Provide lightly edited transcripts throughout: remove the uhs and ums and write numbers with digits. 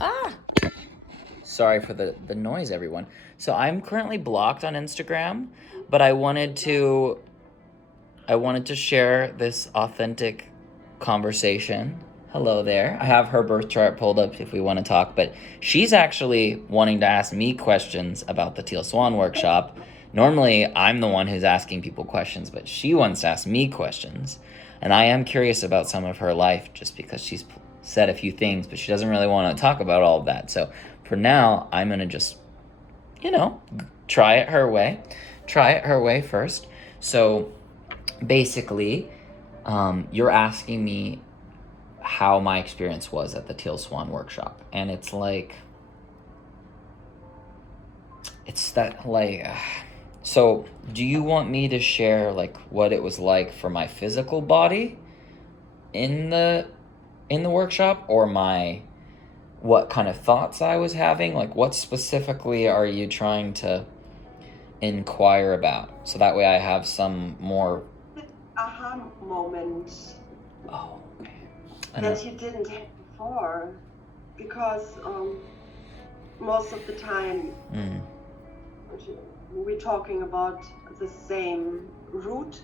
Ah! Sorry for the noise, everyone. So I'm currently blocked on Instagram, but I wanted to share this authentic conversation. Hello there. I have her birth chart pulled up if we want to talk, but she's actually wanting to ask me questions about the Teal Swan workshop. Normally, I'm the one who's asking people questions, but she wants to ask me questions. And I am curious about some of her life just because she's said a few things, but she doesn't really want to talk about all of that. So for now, I'm going to just, you know, try it her way. Try it her way first. So basically, you're asking me how my experience was at the Teal Swan workshop, and it's like, it's that like, so do you want me to share like what it was like for my physical body in the workshop, or my what kind of thoughts I was having? Like, what specifically are you trying to inquire about, so that way I have some more aha moment oh okay. that you didn't have before, because most of the time we're talking about the same route.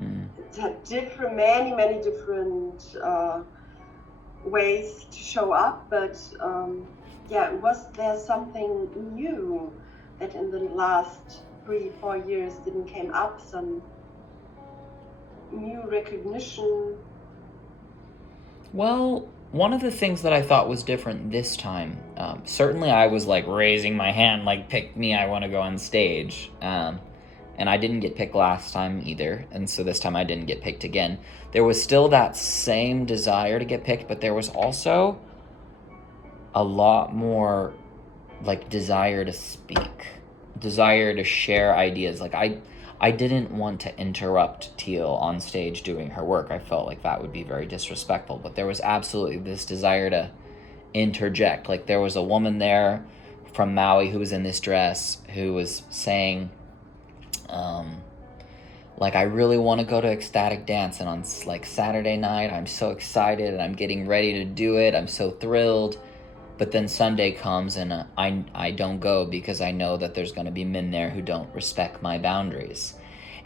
It had many different ways to show up, but was there something new that in the last 3-4 years didn't came up, some new recognition? Well, one of the things that I thought was different this time, certainly I was like raising my hand, like, pick me, I want to go on stage. And I didn't get picked last time either. And so this time I didn't get picked again. There was still that same desire to get picked, but there was also a lot more like desire to speak, desire to share ideas. Like I didn't want to interrupt Teal on stage doing her work. I felt like that would be very disrespectful, but there was absolutely this desire to interject. Like, there was a woman there from Maui who was in this dress who was saying, like, I really want to go to ecstatic dance, and on like Saturday night I'm so excited and I'm getting ready to do it. I'm so thrilled. But then Sunday comes and I don't go because I know that there's going to be men there who don't respect my boundaries.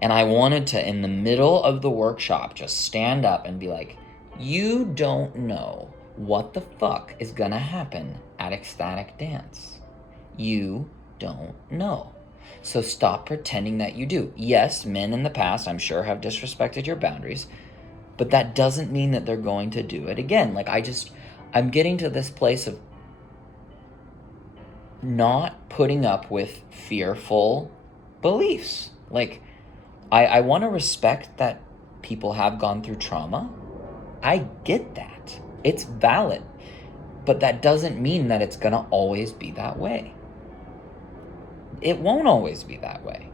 And I wanted to, in the middle of the workshop, just stand up and be like, you don't know what the fuck is going to happen at ecstatic dance. You don't know. So stop pretending that you do. Yes, men in the past, I'm sure, have disrespected your boundaries, but that doesn't mean that they're going to do it again. Like, I'm getting to this place of not putting up with fearful beliefs. Like, I want to respect that people have gone through trauma. I get that. It's valid. But that doesn't mean that it's going to always be that way. It won't always be that way.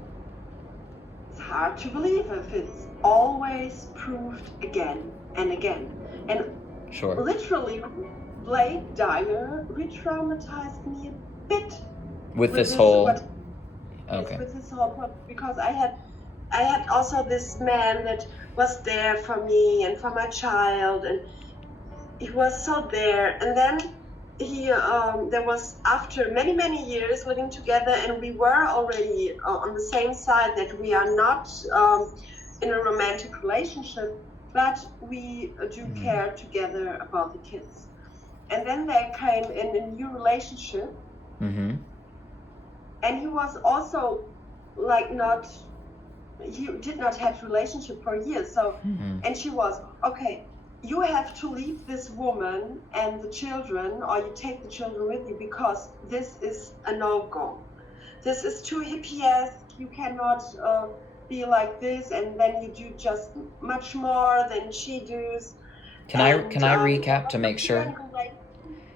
It's hard to believe if it's always proved again and again. And sure, literally, Blake Dyer re-traumatized me a bit with this whole because I had also this man that was there for me and for my child, and he was so there. And then he there was, after many years living together, and we were already on the same side, that we are not in a romantic relationship, but we do care together about the kids. And then there came in a new relationship, and he was also like he did not have relationship for years. So and she was, okay, you have to leave this woman and the children, or you take the children with you, because this is a no-go. This is too hippie-esque. You cannot be like this, and then you do just much more than she does. Can I recap to make sure?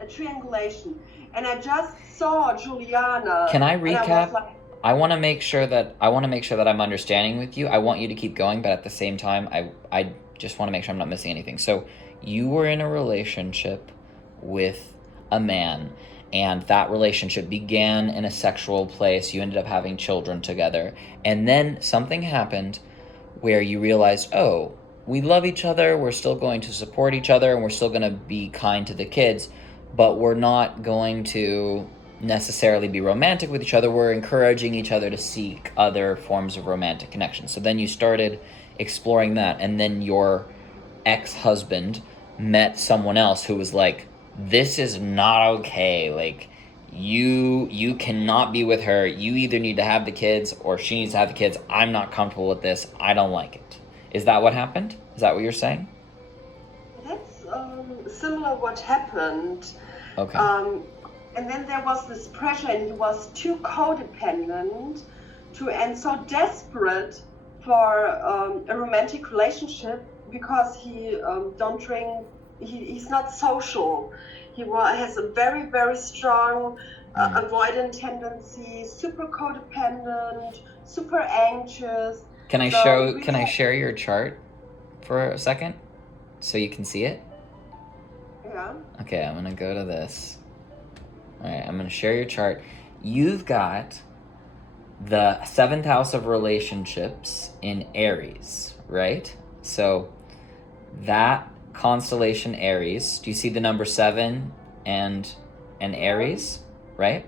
A triangulation. And I just saw Juliana. Can I recap? I want to make sure that I'm understanding with you. I want you to keep going, but at the same time, I just want to make sure I'm not missing anything. So you were in a relationship with a man, and that relationship began in a sexual place. You ended up having children together, and then something happened where you realized, oh, we love each other, we're still going to support each other, and we're still going to be kind to the kids, but we're not going to necessarily be romantic with each other. We're encouraging each other to seek other forms of romantic connection. So then you started exploring that, and then your ex-husband met someone else who was like, this is not okay. Like, you cannot be with her. You either need to have the kids or she needs to have the kids. I'm not comfortable with this. I don't like it. Is that what happened? Is that what you're saying? That's similar what happened. Okay. And then there was this pressure, and he was too codependent and so desperate for a romantic relationship, because he don't drink. He's not social. He has a very, very strong avoidant tendency, super codependent, super anxious. Can I share your chart for a second so you can see it? Yeah. Okay, I'm gonna go to this. All right, I'm gonna share your chart. You've got the 7th house of relationships in Aries, right? So that constellation Aries, do you see the number 7 and Aries, right?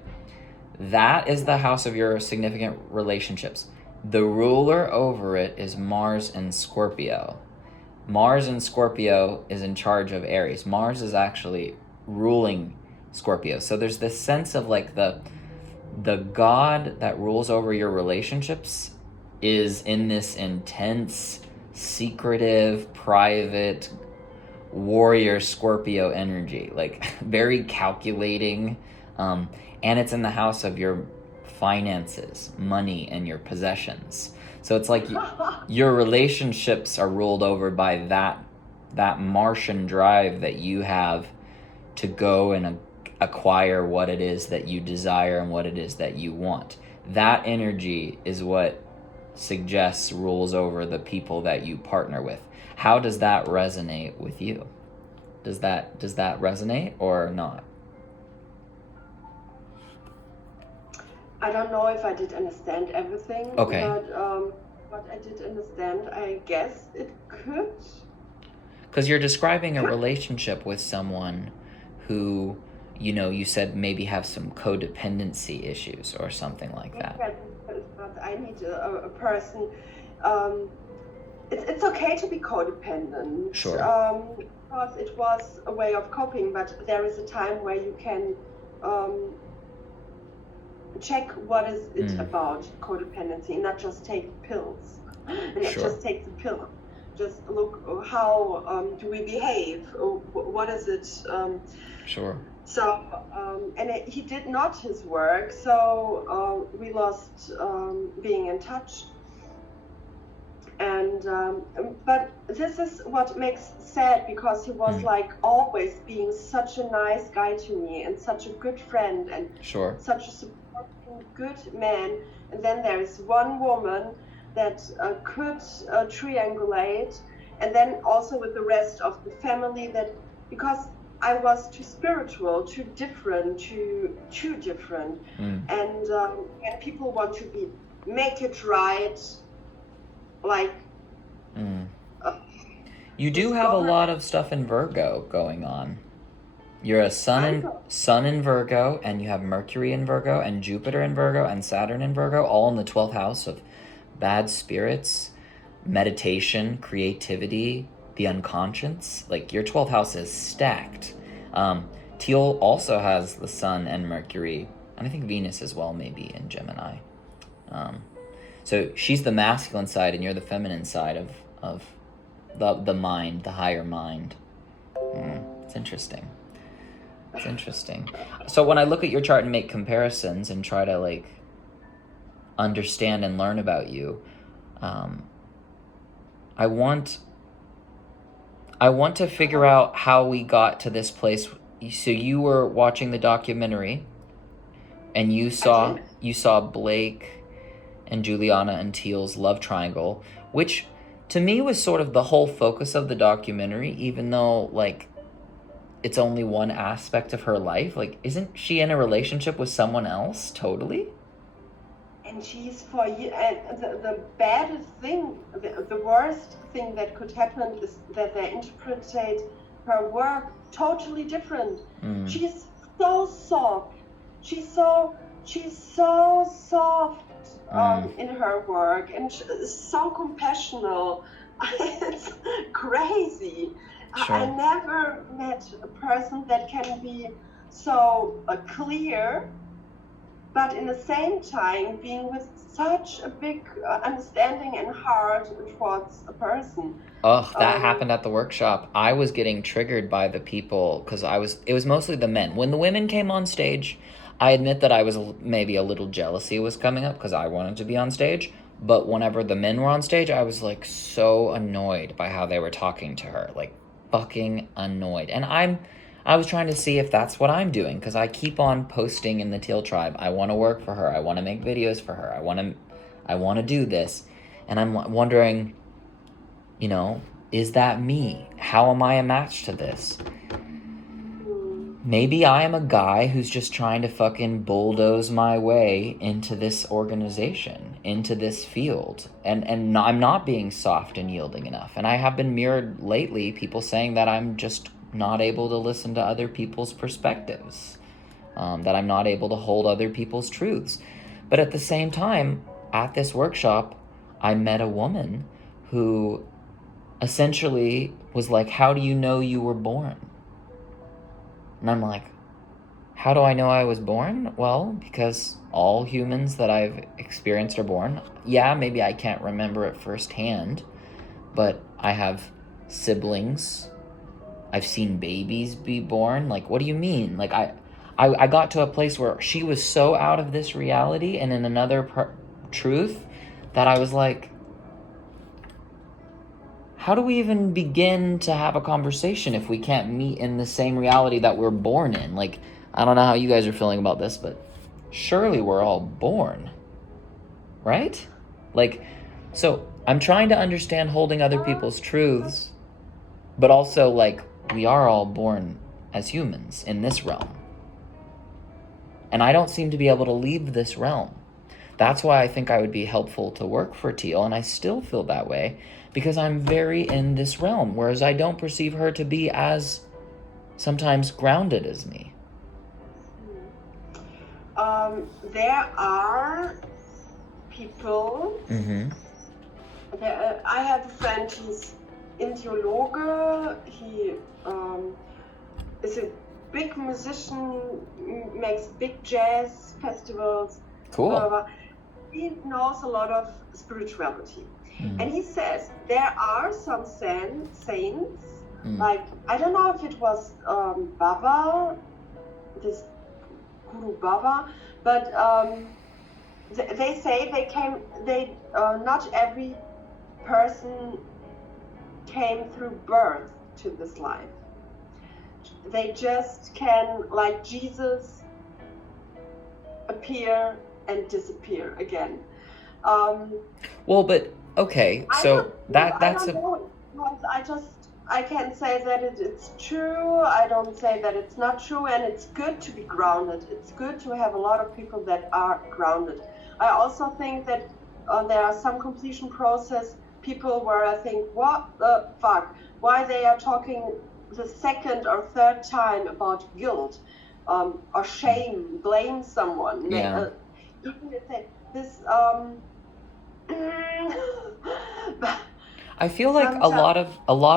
That is the house of your significant relationships. The ruler over it is Mars and Scorpio. Mars in Scorpio is in charge of Aries. Mars is actually ruling Scorpio. So there's this sense of like the god that rules over your relationships is in this intense, secretive, private, warrior Scorpio energy, like very calculating, and it's in the house of your finances, money, and your possessions. So it's like your relationships are ruled over by that Martian drive that you have to go and acquire what it is that you desire and what it is that you want. That energy is what suggests rules over the people that you partner with. How does that resonate with you? Does that resonate or not? I don't know if I did understand everything. Okay. But what I did understand, I guess it could. Because you're describing a relationship with someone who, you said maybe have some codependency issues or something like that. But I need a person. It's okay to be codependent. Sure. Because it was a way of coping, but there is a time where you can check what is it about codependency, not just take pills. And not Sure. just take the pill. Just look how do we behave? What is it? Sure. So, he did not his work, so we lost being in touch. And but this is what makes sad, because he was like always being such a nice guy to me and such a good friend and Sure. such a supporting good man. And then there is one woman that could triangulate, and then also with the rest of the family, that because I was too spiritual, too different. And when people want to make it right, like you do have a lot of stuff in Virgo going on. You're a sun in Virgo, and you have Mercury in Virgo, and Jupiter in Virgo, and Saturn in Virgo, all in the 12th house of bad spirits, meditation, creativity, the unconscious. Like, your 12th house is stacked. Teal also has the sun and Mercury, and I think Venus as well, maybe in Gemini. So she's the masculine side, and you're the feminine side of the mind, the higher mind. It's interesting. It's interesting. So when I look at your chart and make comparisons and try to like understand and learn about you, I want to figure out how we got to this place. So you were watching the documentary, and you saw Blake and Juliana and Teal's love triangle, which to me was sort of the whole focus of the documentary, even though like it's only one aspect of her life. Like, isn't she in a relationship with someone else totally? And she's for you. And the baddest thing, the worst thing that could happen is that they interpretate her work totally different. Mm. She's so soft. She's so soft in her work, and so compassionate. It's crazy. Sure. I never met a person that can be so clear, but in the same time being with such a big understanding and heart towards a person. Ugh, that happened at the workshop. I was getting triggered by the people because it was mostly the men. When the women came on stage, I admit that I was maybe a little jealousy was coming up because I wanted to be on stage. But whenever the men were on stage, I was like so annoyed by how they were talking to her, like fucking annoyed. And I was trying to see if that's what I'm doing because I keep on posting in the Teal Tribe. I want to work for her. I want to make videos for her. I want to do this. And I'm wondering, you know, is that me? How am I a match to this? Maybe I am a guy who's just trying to fucking bulldoze my way into this organization, into this field. And I'm not being soft and yielding enough. And I have been mirrored lately, people saying that I'm just not able to listen to other people's perspectives, that I'm not able to hold other people's truths. But at the same time, at this workshop, I met a woman who essentially was like, how do you know you were born? And I'm like, how do I know I was born? Well, because all humans that I've experienced are born. Yeah, maybe I can't remember it firsthand, but I have siblings. I've seen babies be born. Like, what do you mean? Like, I got to a place where she was so out of this reality and in another truth that I was like, how do we even begin to have a conversation if we can't meet in the same reality that we're born in? Like, I don't know how you guys are feeling about this, but surely we're all born, right? Like, so I'm trying to understand holding other people's truths, but also, like, we are all born as humans in this realm. And I don't seem to be able to leave this realm. That's why I think I would be helpful to work for Teal, and I still feel that way, because I'm very in this realm, whereas I don't perceive her to be as sometimes grounded as me. There are people. I have a friend, he's Theologe. He is a big musician, makes big jazz festivals. Cool. He knows a lot of spirituality. And he says there are some saints, like, I don't know if it was Baba, this Guru Baba, but they say not every person came through birth to this life. They just can, like Jesus, appear and disappear again. Well, but okay, so that's I can say that it's true. I don't say that it's not true, and it's good to be grounded. It's good to have a lot of people that are grounded. I also think that there are some completion process people where I think, what the fuck? Why they are talking the second or third time about guilt or shame, blame someone. Yeah. Even if they, this I feel like a lot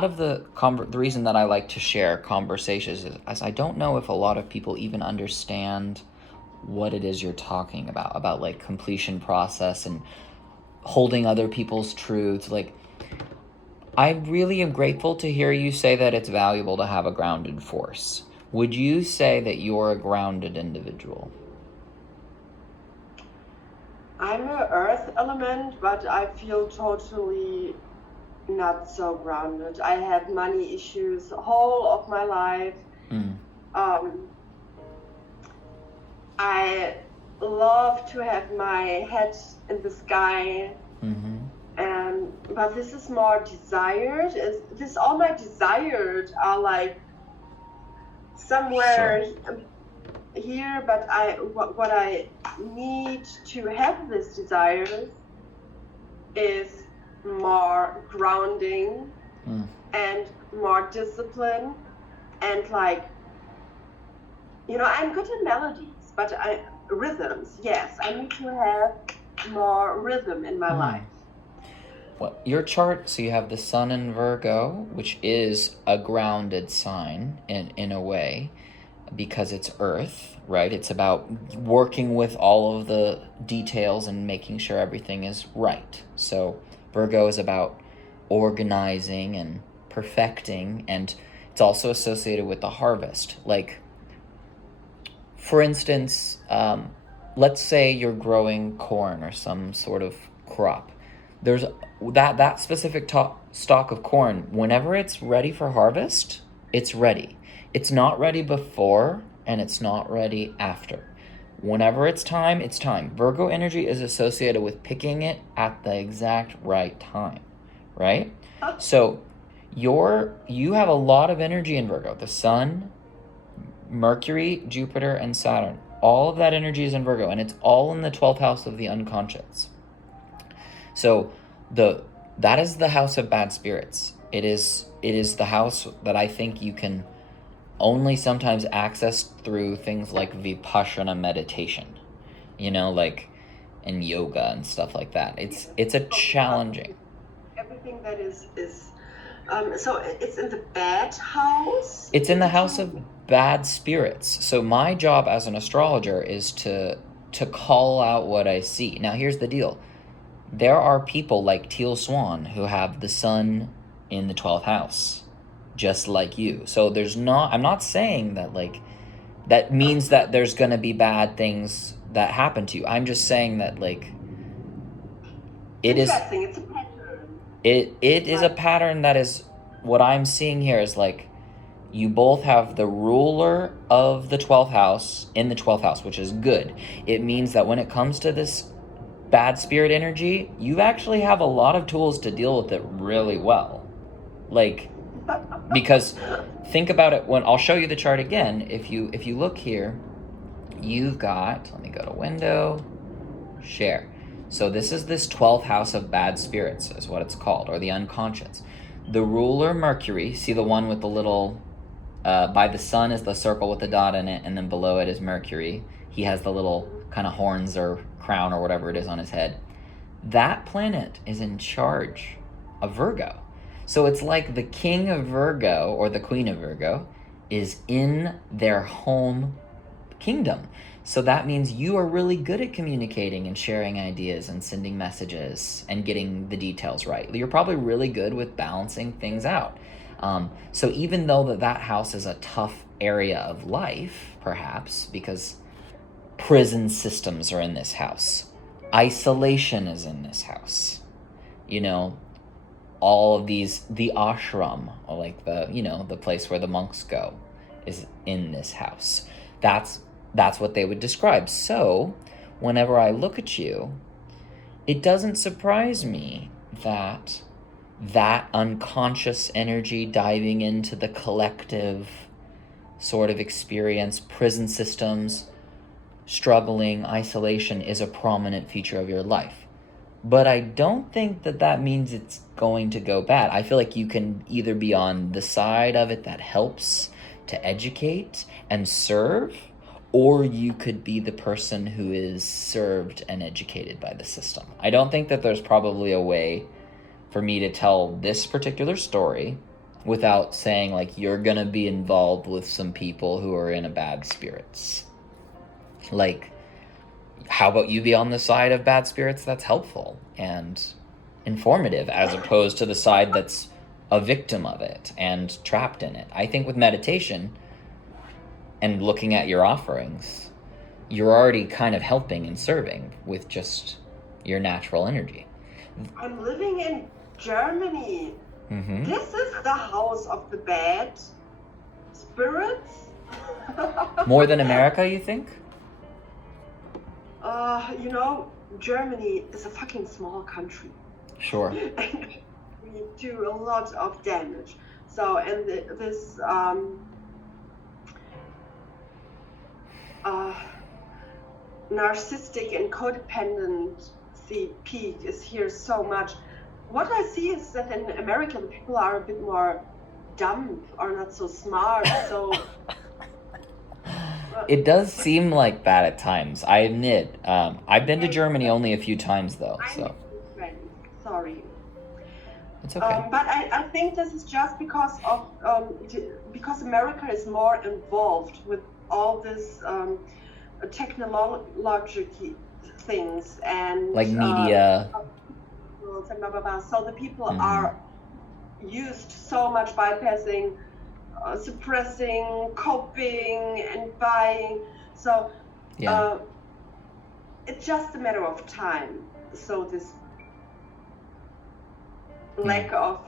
of the reason that I like to share conversations is as I don't know if a lot of people even understand what it is you're talking about like completion process and holding other people's truths. Like, I really am grateful to hear you say that it's valuable to have a grounded force. Would you say that you're a grounded individual? I'm an earth element, but I feel totally not so grounded. I have money issues whole of my life. I love to have my head in the sky, but this is more desired. All my desires are like somewhere here, but what I need to have this desire is more grounding and more discipline and like, I'm good at melodies, but rhythms, yes, I need to have more rhythm in my life. Well, your chart, so you have the sun in Virgo, which is a grounded sign in a way, because it's earth, right? It's about working with all of the details and making sure everything is right. So Virgo is about organizing and perfecting, and it's also associated with the harvest. Like, for instance, let's say you're growing corn or some sort of crop. There's that specific stalk of corn. Whenever it's ready for harvest, it's ready. It's not ready before, and it's not ready after. Whenever it's time, it's time. Virgo energy is associated with picking it at the exact right time, right? So you have a lot of energy in Virgo. The sun, Mercury, Jupiter, and Saturn. All of that energy is in Virgo, and it's all in the 12th house of the unconscious. So that is the house of bad spirits. It is the house that I think you can only sometimes access through things like vipassana meditation, like and yoga and stuff like that. It's a challenging. Everything that is so it's in the bad house. It's in the house of bad spirits. So my job as an astrologer is to call out what I see. Now here's the deal. There are people like Teal Swan who have the sun in the 12th house, just like you. So I'm not saying that like that means that there's going to be bad things that happen to you. I'm just saying that like it's a pattern. It is a pattern that is what I'm seeing here is like you both have the ruler of the 12th house in the 12th house, which is good. It means that when it comes to this bad spirit energy, you actually have a lot of tools to deal with it really well. Like, because think about it when I'll show you the chart again. If you look here, you've got, let me go to window, share. So this is this 12th house of bad spirits is what it's called, or the unconscious. The ruler Mercury, see the one with the little, by the sun is the circle with the dot in it, and then below it is Mercury. He has the little kind of horns or crown or whatever it is on his head. That planet is in charge of Virgo. So it's like the king of Virgo or the queen of Virgo is in their home kingdom. So that means you are really good at communicating and sharing ideas and sending messages and getting the details right. You're probably really good with balancing things out. So even though that house is a tough area of life, perhaps, because prison systems are in this house, isolation is in this house, all of these, the ashram, or like the place where the monks go, is in this house. That's what they would describe. So whenever I look at you, it doesn't surprise me that unconscious energy diving into the collective sort of experience, prison systems, struggling, isolation is a prominent feature of your life. But I don't think that means it's going to go bad. I feel like you can either be on the side of it that helps to educate and serve, or you could be the person who is served and educated by the system. I don't think that there's probably a way for me to tell this particular story without saying like you're gonna be involved with some people who are in a bad spirits. Like, how about you be on the side of bad spirits that's helpful and informative, as opposed to the side that's a victim of it and trapped in it. I think with meditation and looking at your offerings, you're already kind of helping and serving with just your natural energy. I'm living in Germany. Mm-hmm. This is the house of the bad spirits. More than America, you think? Germany is a fucking small country. Sure. And we do a lot of damage. So, and this narcissistic and codependency peak is here so much. What I see is that in America, the people are a bit more dumb or not so smart. So It does seem like that at times. I admit. I've been to Germany only a few times though, I'm so French. Sorry. it's okay. But I think this is just because America is more involved with all this technological things and Like media. and blah, blah, blah. So the people Mhm. are used so much bypassing, suppressing, coping, and buying. So Yeah. it's just a matter of time. So this lack of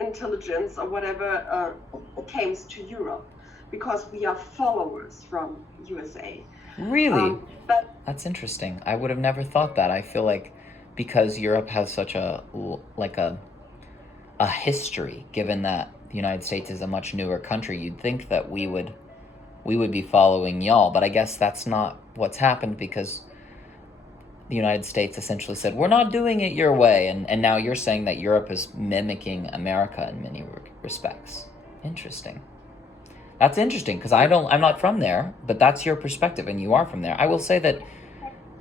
intelligence or whatever comes to Europe, because we are followers from USA. Really? But That's interesting. I would have never thought that. I feel like because Europe has such a history, given that the United States is a much newer country, you'd think that we would be following y'all, but I guess that's not what's happened, because the United States essentially said, we're not doing it your way, and now you're saying that Europe is mimicking America in many respects. Interesting. That's interesting, because I'm not from there, but that's your perspective, and you are from there. I will say that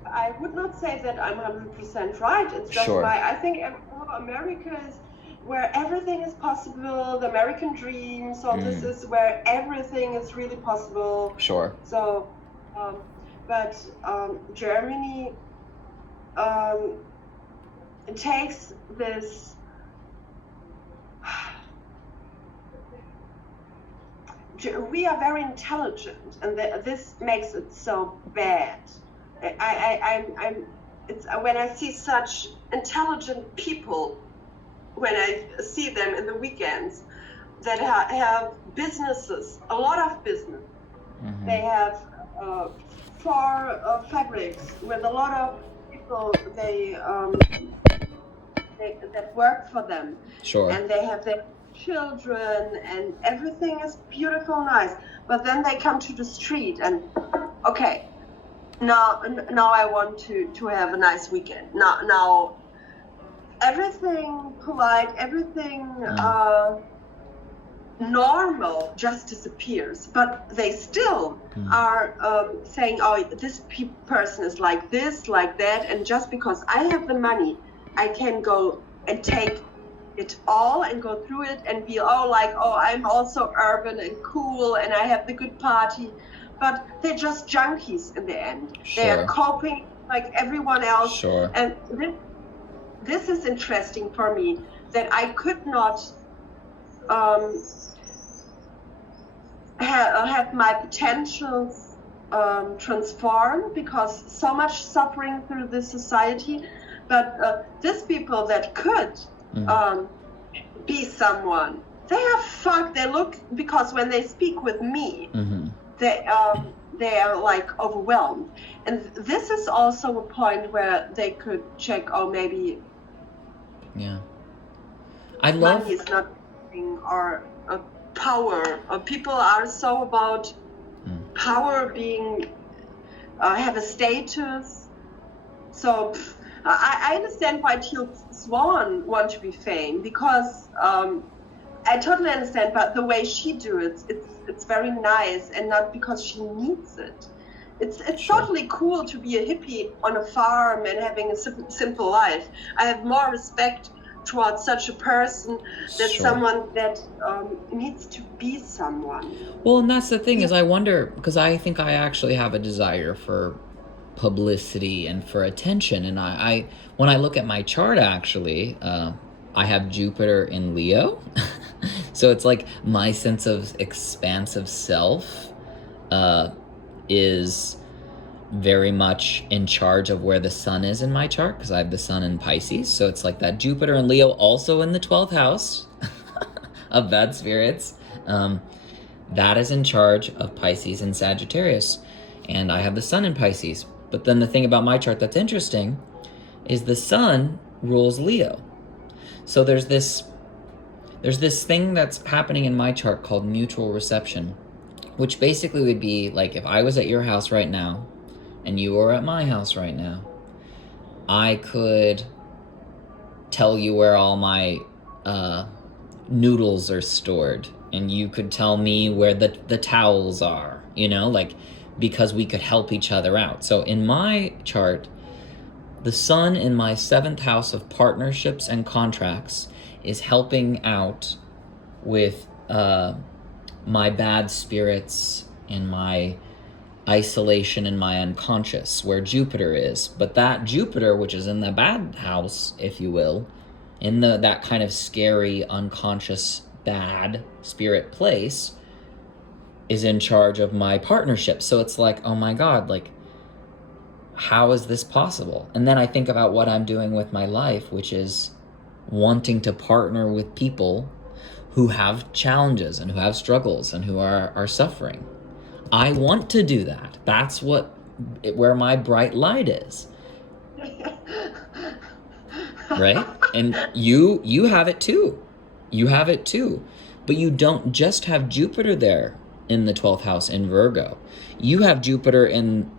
I would not say that I'm 100% right. It's just Sure. I think America is where everything is possible, the American dream. So this is where everything is really possible. Sure. So, but Germany takes this. We are very intelligent, and this makes it so bad. It's when I see such intelligent people, when I see them in the weekends, that have businesses, a lot of business. Mm-hmm. They have fabrics with a lot of people that work for them. Sure. And they have their children, and everything is beautiful, nice. But then they come to the street, and okay, now I want to have a nice weekend. Now everything polite, everything normal just disappears. But they still are saying, oh, this person is like this, like that, and just because I have the money, I can go and take it all and go through it and be I'm also urban and cool and I have the good party. But they're just junkies in the end. Sure. They are coping like everyone else. Sure. And this is interesting for me, that I could not have my potentials transformed, because so much suffering through this society. But these people that could be someone, they are fucked. They look, because when they speak with me, they are like overwhelmed. And this is also a point where they could check, maybe money is not or power. People are so about power, being have a status. So I understand why Teal Swan want to be famed, because I totally understand, but the way she do it, it's very nice, and not because she needs it. It's Sure. totally cool to be a hippie on a farm and having a simple life. I have more respect towards such a person than someone that needs to be someone. Well, and that's the thing, is I wonder, because I think I actually have a desire for publicity and for attention, and I when I look at my chart, actually I have Jupiter in Leo. So it's like my sense of expansive self is very much in charge of where the sun is in my chart, because I have the sun in Pisces. So it's like that Jupiter and Leo, also in the 12th house of bad spirits, that is in charge of Pisces and Sagittarius, and I have the sun in Pisces. But then the thing about my chart that's interesting is the sun rules Leo. So there's this thing that's happening in my chart called mutual reception, which basically would be like if I was at your house right now and you were at my house right now, I could tell you where all my noodles are stored, and you could tell me where the towels are, you know, like, because we could help each other out. So in my chart, the sun in my 7th house of partnerships and contracts is helping out with my bad spirits and my isolation and my unconscious, where Jupiter is. But that Jupiter, which is in the bad house, if you will, in that kind of scary, unconscious, bad spirit place, is in charge of my partnership. So it's like, oh my God, like, how is this possible? And then I think about what I'm doing with my life, which is wanting to partner with people who have challenges and who have struggles and who are suffering. I want to do that. That's where my bright light is. Right? And you have it too. You have it too. But you don't just have Jupiter there in the 12th house in Virgo. You have Jupiter in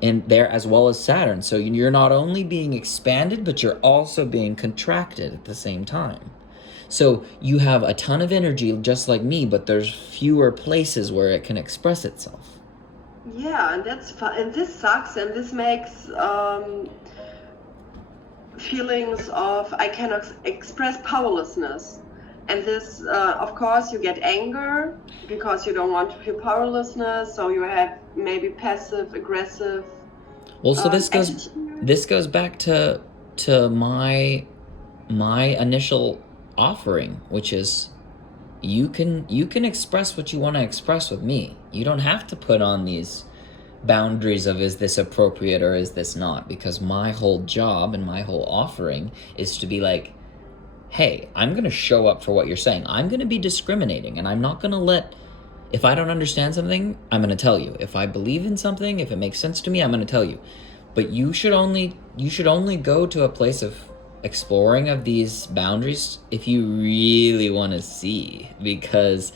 there as well as Saturn. So you're not only being expanded, but you're also being contracted at the same time. So you have a ton of energy just like me, but there's fewer places where it can express itself. Yeah, and that's fun. And this sucks, and this makes feelings of I cannot express powerlessness. And this, of course, you get anger because you don't want to feel powerlessness, so you have maybe passive aggressive. Well, so this goes back to my initial offering, which is you can express what you want to express with me. You don't have to put on these boundaries of is this appropriate or is this not, because my whole job and my whole offering is to be like, hey, I'm going to show up for what you're saying. I'm going to be discriminating, and I'm not going to let, if I don't understand something, I'm going to tell you. If I believe in something, if it makes sense to me, I'm going to tell you. But you should only go to a place of exploring of these boundaries if you really want to see, because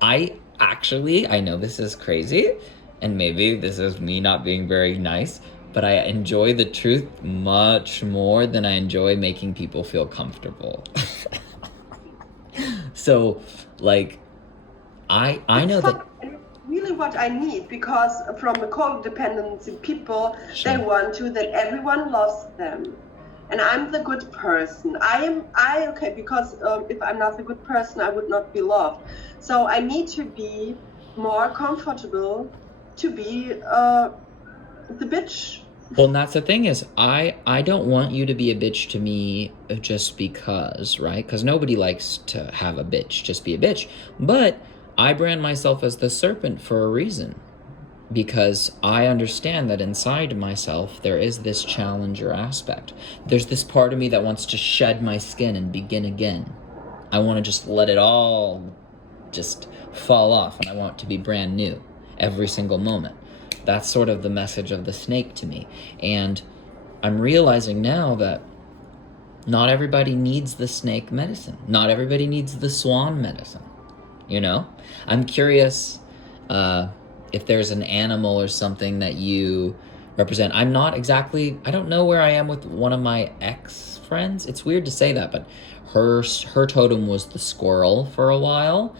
I know this is crazy, and maybe this is me not being very nice, but I enjoy the truth much more than I enjoy making people feel comfortable. So, like, I know that really what I need, because from the codependency people, Sure. They want that everyone loves them. And I'm the good person. Because if I'm not the good person, I would not be loved. So I need to be more comfortable to be the bitch. Well, and that's the thing is, I don't want you to be a bitch to me just because, right? Because nobody likes to have a bitch, just be a bitch. But I brand myself as the serpent for a reason, because I understand that inside myself there is this challenger aspect. There's this part of me that wants to shed my skin and begin again. I want to just let it all just fall off, and I want to be brand new every single moment. That's sort of the message of the snake to me. And I'm realizing now that not everybody needs the snake medicine. Not everybody needs the swan medicine. You know? I'm curious if there's an animal or something that you represent. I don't know where I am with one of my ex-friends. It's weird to say that, but her totem was the squirrel for a while.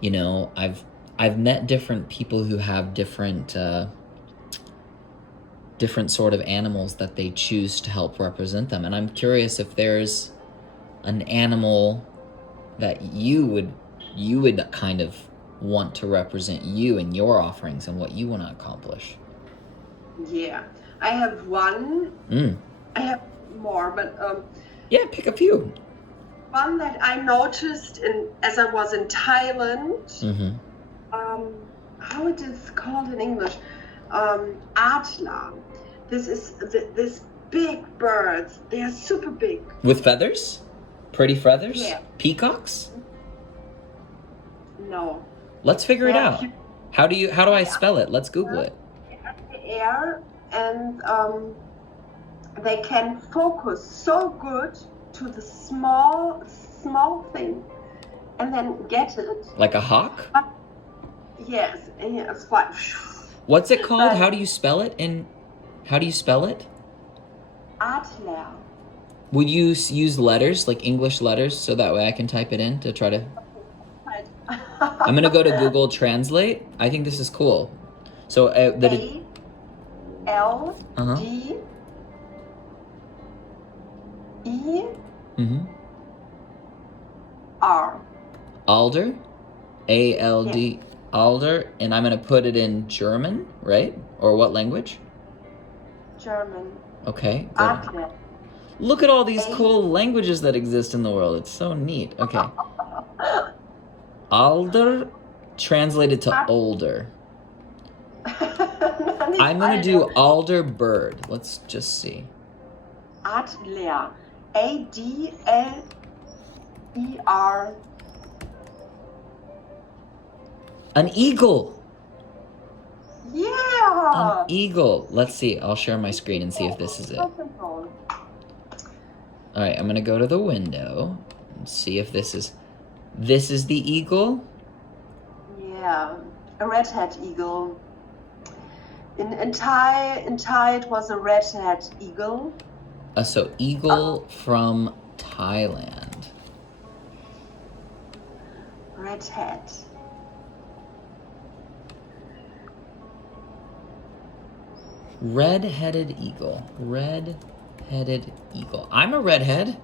You know, I've met different people who have different sort of animals that they choose to help represent them. And I'm curious if there's an animal that you would kind of want to represent you and your offerings and what you want to accomplish. Yeah, I have one. I have more, but yeah, pick a few. One that I noticed as I was in Thailand. Mm-hmm. How it is called in English? Adler. This is this big birds. They are super big. With feathers? Pretty feathers? Yeah. Peacocks? No. Let's figure it out. How do I spell it? Let's Google it. The air, and they can focus so good to the small thing, and then get it. Like a hawk? Yes, and it's fine. What's it called? How do you spell it? Adler. Would you use letters, like English letters, so that way I can type it in to try to... Right. I'm going to go to Google Translate. I think this is cool. So A L Uh-huh. D E Mm-hmm. R. Alder. A-L-D. Alder. And I'm going to put it in German, right? Or what language? German. Okay, good. Adler. Look at all these A- cool languages that exist in the world. It's so neat. Okay. Alder translated to older. I'm going to do alder bird. Let's just see. Adler. A-D-L-E-R. An eagle. Yeah. An eagle. Let's see. I'll share my screen and see if this is it. All right, I'm going to go to the window and see if this is the eagle. Yeah, a red-head eagle. In Thai it was a red-head eagle. So eagle from Thailand. Red-head. Red-headed eagle. Red-headed eagle. I'm a redhead.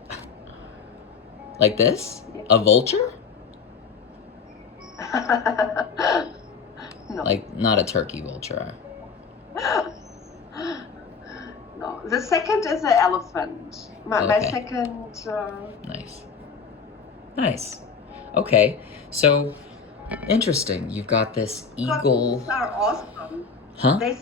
Like this? A vulture? No. Like, not a turkey vulture. No. The second is an elephant. My Okay. second... Nice. Okay, so, interesting. You've got this eagle... These are awesome. Huh? They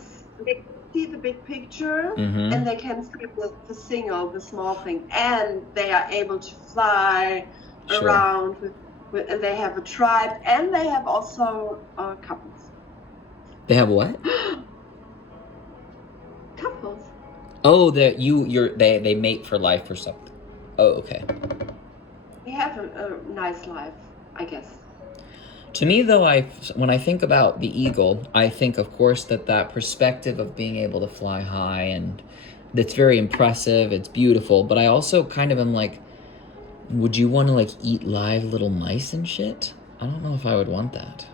see the big picture, Mm-hmm. and they can see the single, the small thing, and they are able to fly Sure. around with, and they have a tribe, and they have also couples. They have what? Couples. Oh, they mate for life or something. Oh, okay. They have a nice life, I guess. To me, though, when I think about the eagle, I think, of course, that perspective of being able to fly high, and that's very impressive. It's beautiful, but I also kind of am like, would you want to like eat live little mice and shit? I don't know if I would want that.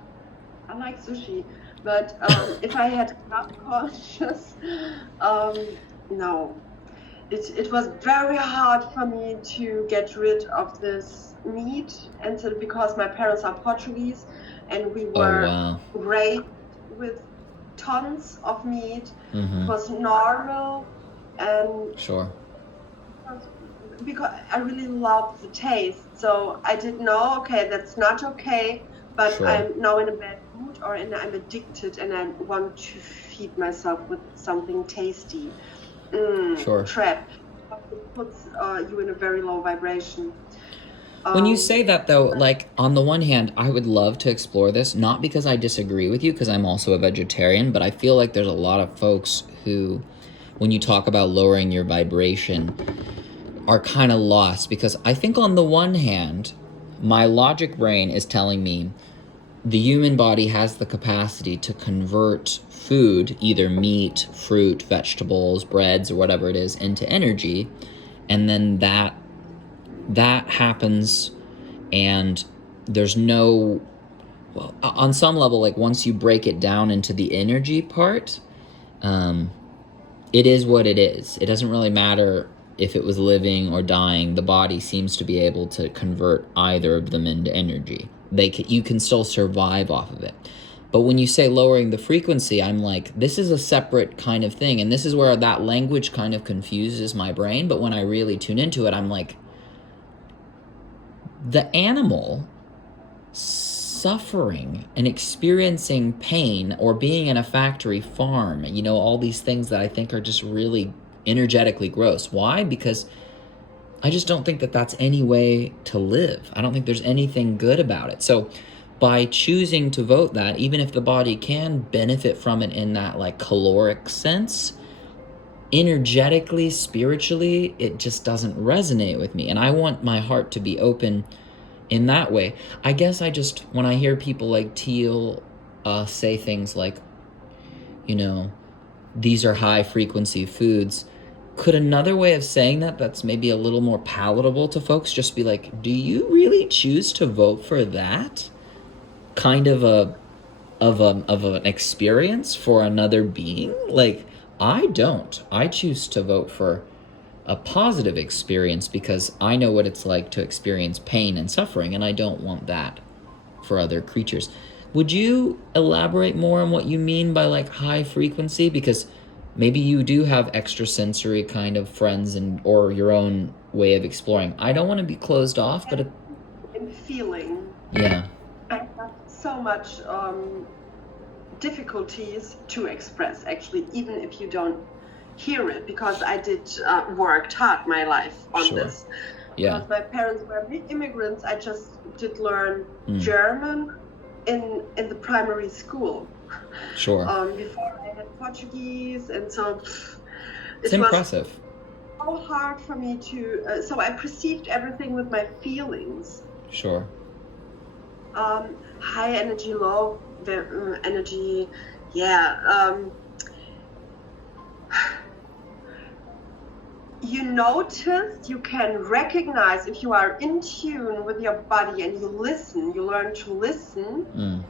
I like sushi, but if I had not conscious, no. It was very hard for me to get rid of this meat, and so because my parents are Portuguese, and we were raised with tons of meat. Mm-hmm. It was normal, and Sure. because I really loved the taste, so I didn't know, okay, that's not okay, but Sure. I'm now in a bad mood, I'm addicted, and I want to feed myself with something tasty. Sure. Trap. It puts you in a very low vibration. When you say that, though, like, on the one hand, I would love to explore this, not because I disagree with you, because I'm also a vegetarian, but I feel like there's a lot of folks who, when you talk about lowering your vibration, are kind of lost, because I think on the one hand, my logic brain is telling me the human body has the capacity to convert food, either meat, fruit, vegetables, breads, or whatever it is, into energy, and then that happens, and there's no... Well, on some level, like, once you break it down into the energy part, it is what it is. It doesn't really matter if it was living or dying. The body seems to be able to convert either of them into energy. You can still survive off of it. But when you say lowering the frequency, I'm like, this is a separate kind of thing. And this is where that language kind of confuses my brain. But when I really tune into it, I'm like, the animal suffering and experiencing pain, or being in a factory farm, all these things that I think are just really energetically gross. Why? Because I just don't think that that's any way to live. I don't think there's anything good about it. So by choosing to vote that, even if the body can benefit from it in that like caloric sense, energetically, spiritually, it just doesn't resonate with me. And I want my heart to be open in that way. I guess when I hear people like Teal say things like, these are high frequency foods, could another way of saying that's maybe a little more palatable to folks just be like, do you really choose to vote for that kind of an experience for another being? Like, I don't. I choose to vote for a positive experience because I know what it's like to experience pain and suffering, and I don't want that for other creatures. Would you elaborate more on what you mean by like high frequency? Because maybe you do have extrasensory kind of friends or your own way of exploring. I don't want to be closed off, but in feeling. Yeah. I have so much difficulties to express, actually, even if you don't hear it, because I did worked hard my life on this. Yeah. Because my parents were immigrants, I just did learn German in the primary school. Sure. Before I had Portuguese, and so it's impressive. So hard for me to. So I perceived everything with my feelings. Sure. High energy, low energy, yeah. You notice, you can recognize if you are in tune with your body and you listen, you learn to listen,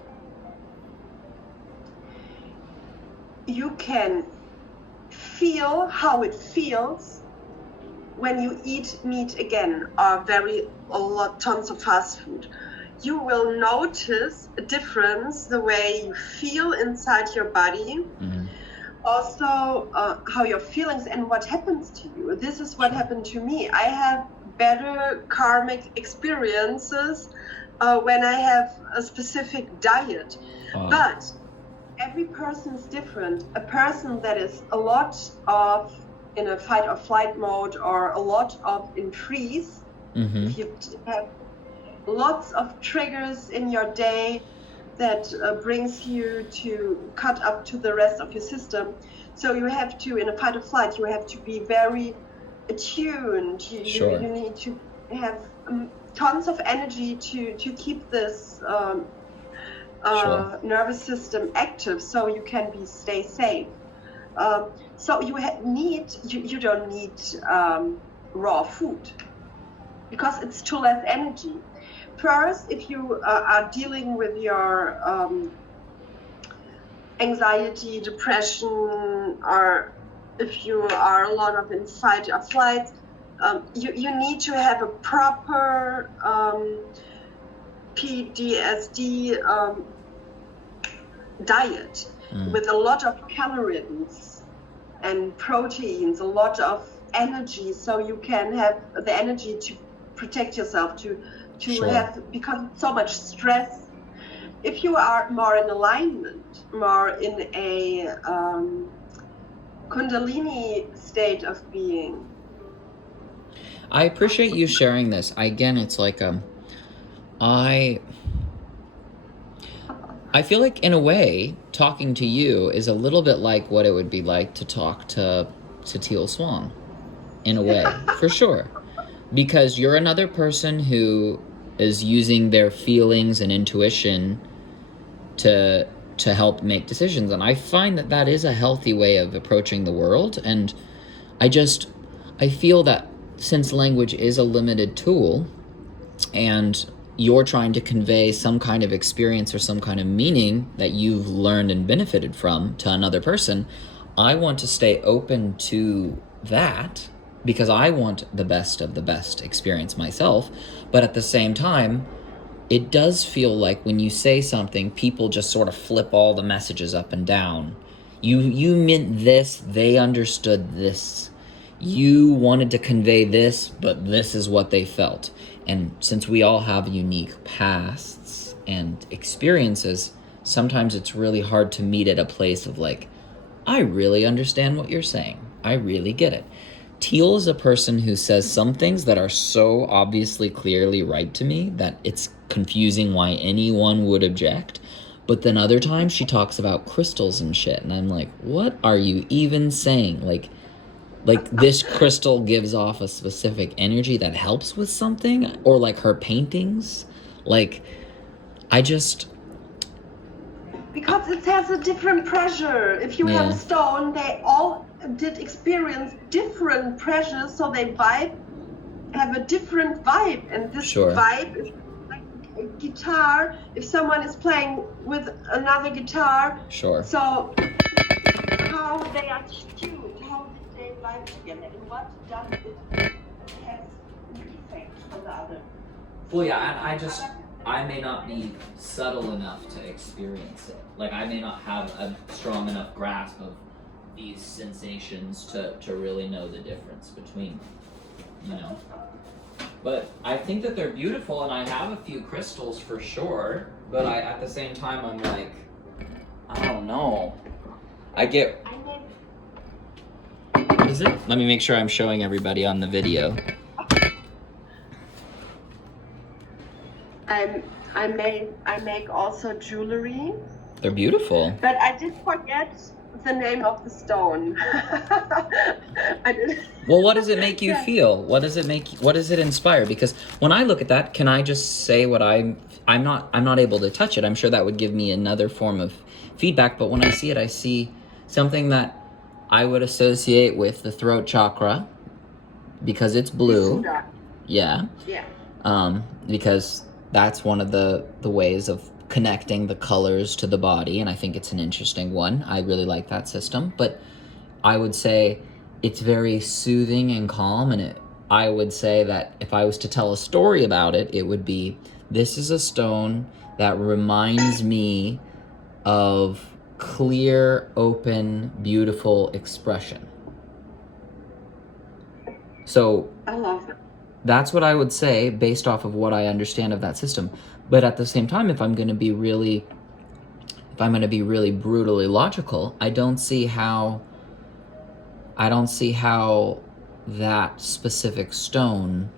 you can feel how it feels when you eat meat again, or tons of fast food. You will notice a difference, the way you feel inside your body. Also, how your feelings and what happens to you. This is what happened to me. I have better karmic experiences when I have a specific diet. But every person is different. A person that is a lot of in a fight or flight mode, or a lot of in freeze, if you have lots of triggers in your day that brings you to cut up to the rest of your system. So you have to, in a fight or flight, you have to be very attuned. You need to have tons of energy to keep this nervous system active, so you can stay safe. So you don't need raw food, because it's too less energy. First, if you are dealing with your anxiety, depression, or if you are a lot of in fight or flight, you need to have a proper PTSD diet with a lot of calories and proteins, a lot of energy, so you can have the energy to protect yourself, to have, because so much stress. If you are more in alignment, more in a Kundalini state of being. I appreciate you sharing this. Again, it's like I feel like, in a way, talking to you is a little bit like what it would be like to talk to Teal Swan, in a way, for sure. Because you're another person who is using their feelings and intuition to help make decisions. And I find that is a healthy way of approaching the world. And I feel that since language is a limited tool, and you're trying to convey some kind of experience or some kind of meaning that you've learned and benefited from to another person, I want to stay open to that, because I want the best of the best experience myself. But at the same time, it does feel like when you say something, people just sort of flip all the messages up and down. You meant this, they understood this. You wanted to convey this, but this is what they felt. And since we all have unique pasts and experiences, sometimes it's really hard to meet at a place of like, I really understand what you're saying. I really get it. Teal is a person who says some things that are so obviously clearly right to me that it's confusing why anyone would object. But then other times she talks about crystals and shit, and I'm like, what are you even saying? Like this crystal gives off a specific energy that helps with something, or like her paintings. Like, because it has a different pressure. If you have a stone, they all did experience different pressures, so they have a different vibe, and this vibe is like a guitar. If someone is playing with another guitar, so how they are tuned, how did they vibe together, and what does it has an effect on the other. Well, yeah, and I may not be subtle enough to experience it. Like, I may not have a strong enough grasp of these sensations to really know the difference between them, But I think that they're beautiful, and I have a few crystals for sure, but at the same time, I'm like, I don't know. What is it? Let me make sure I'm showing everybody on the video. I make also jewelry. They're beautiful. But I did forget the name of the stone. I did. Well, what does it make you feel? What does it inspire? Because when I look at that, can I just say what I'm not able to touch it. I'm sure that would give me another form of feedback, but when I see it, I see something that I would associate with the throat chakra because it's blue. Yeah. Because that's one of the ways of connecting the colors to the body, and I think it's an interesting one. I really like that system, but I would say it's very soothing and calm, and I would say that if I was to tell a story about it, it would be, this is a stone that reminds me of clear, open, beautiful expression. So I love it. That's what I would say based off of what I understand of that system. But at the same time, if I'm going to be really brutally logical, I don't see how that specific stone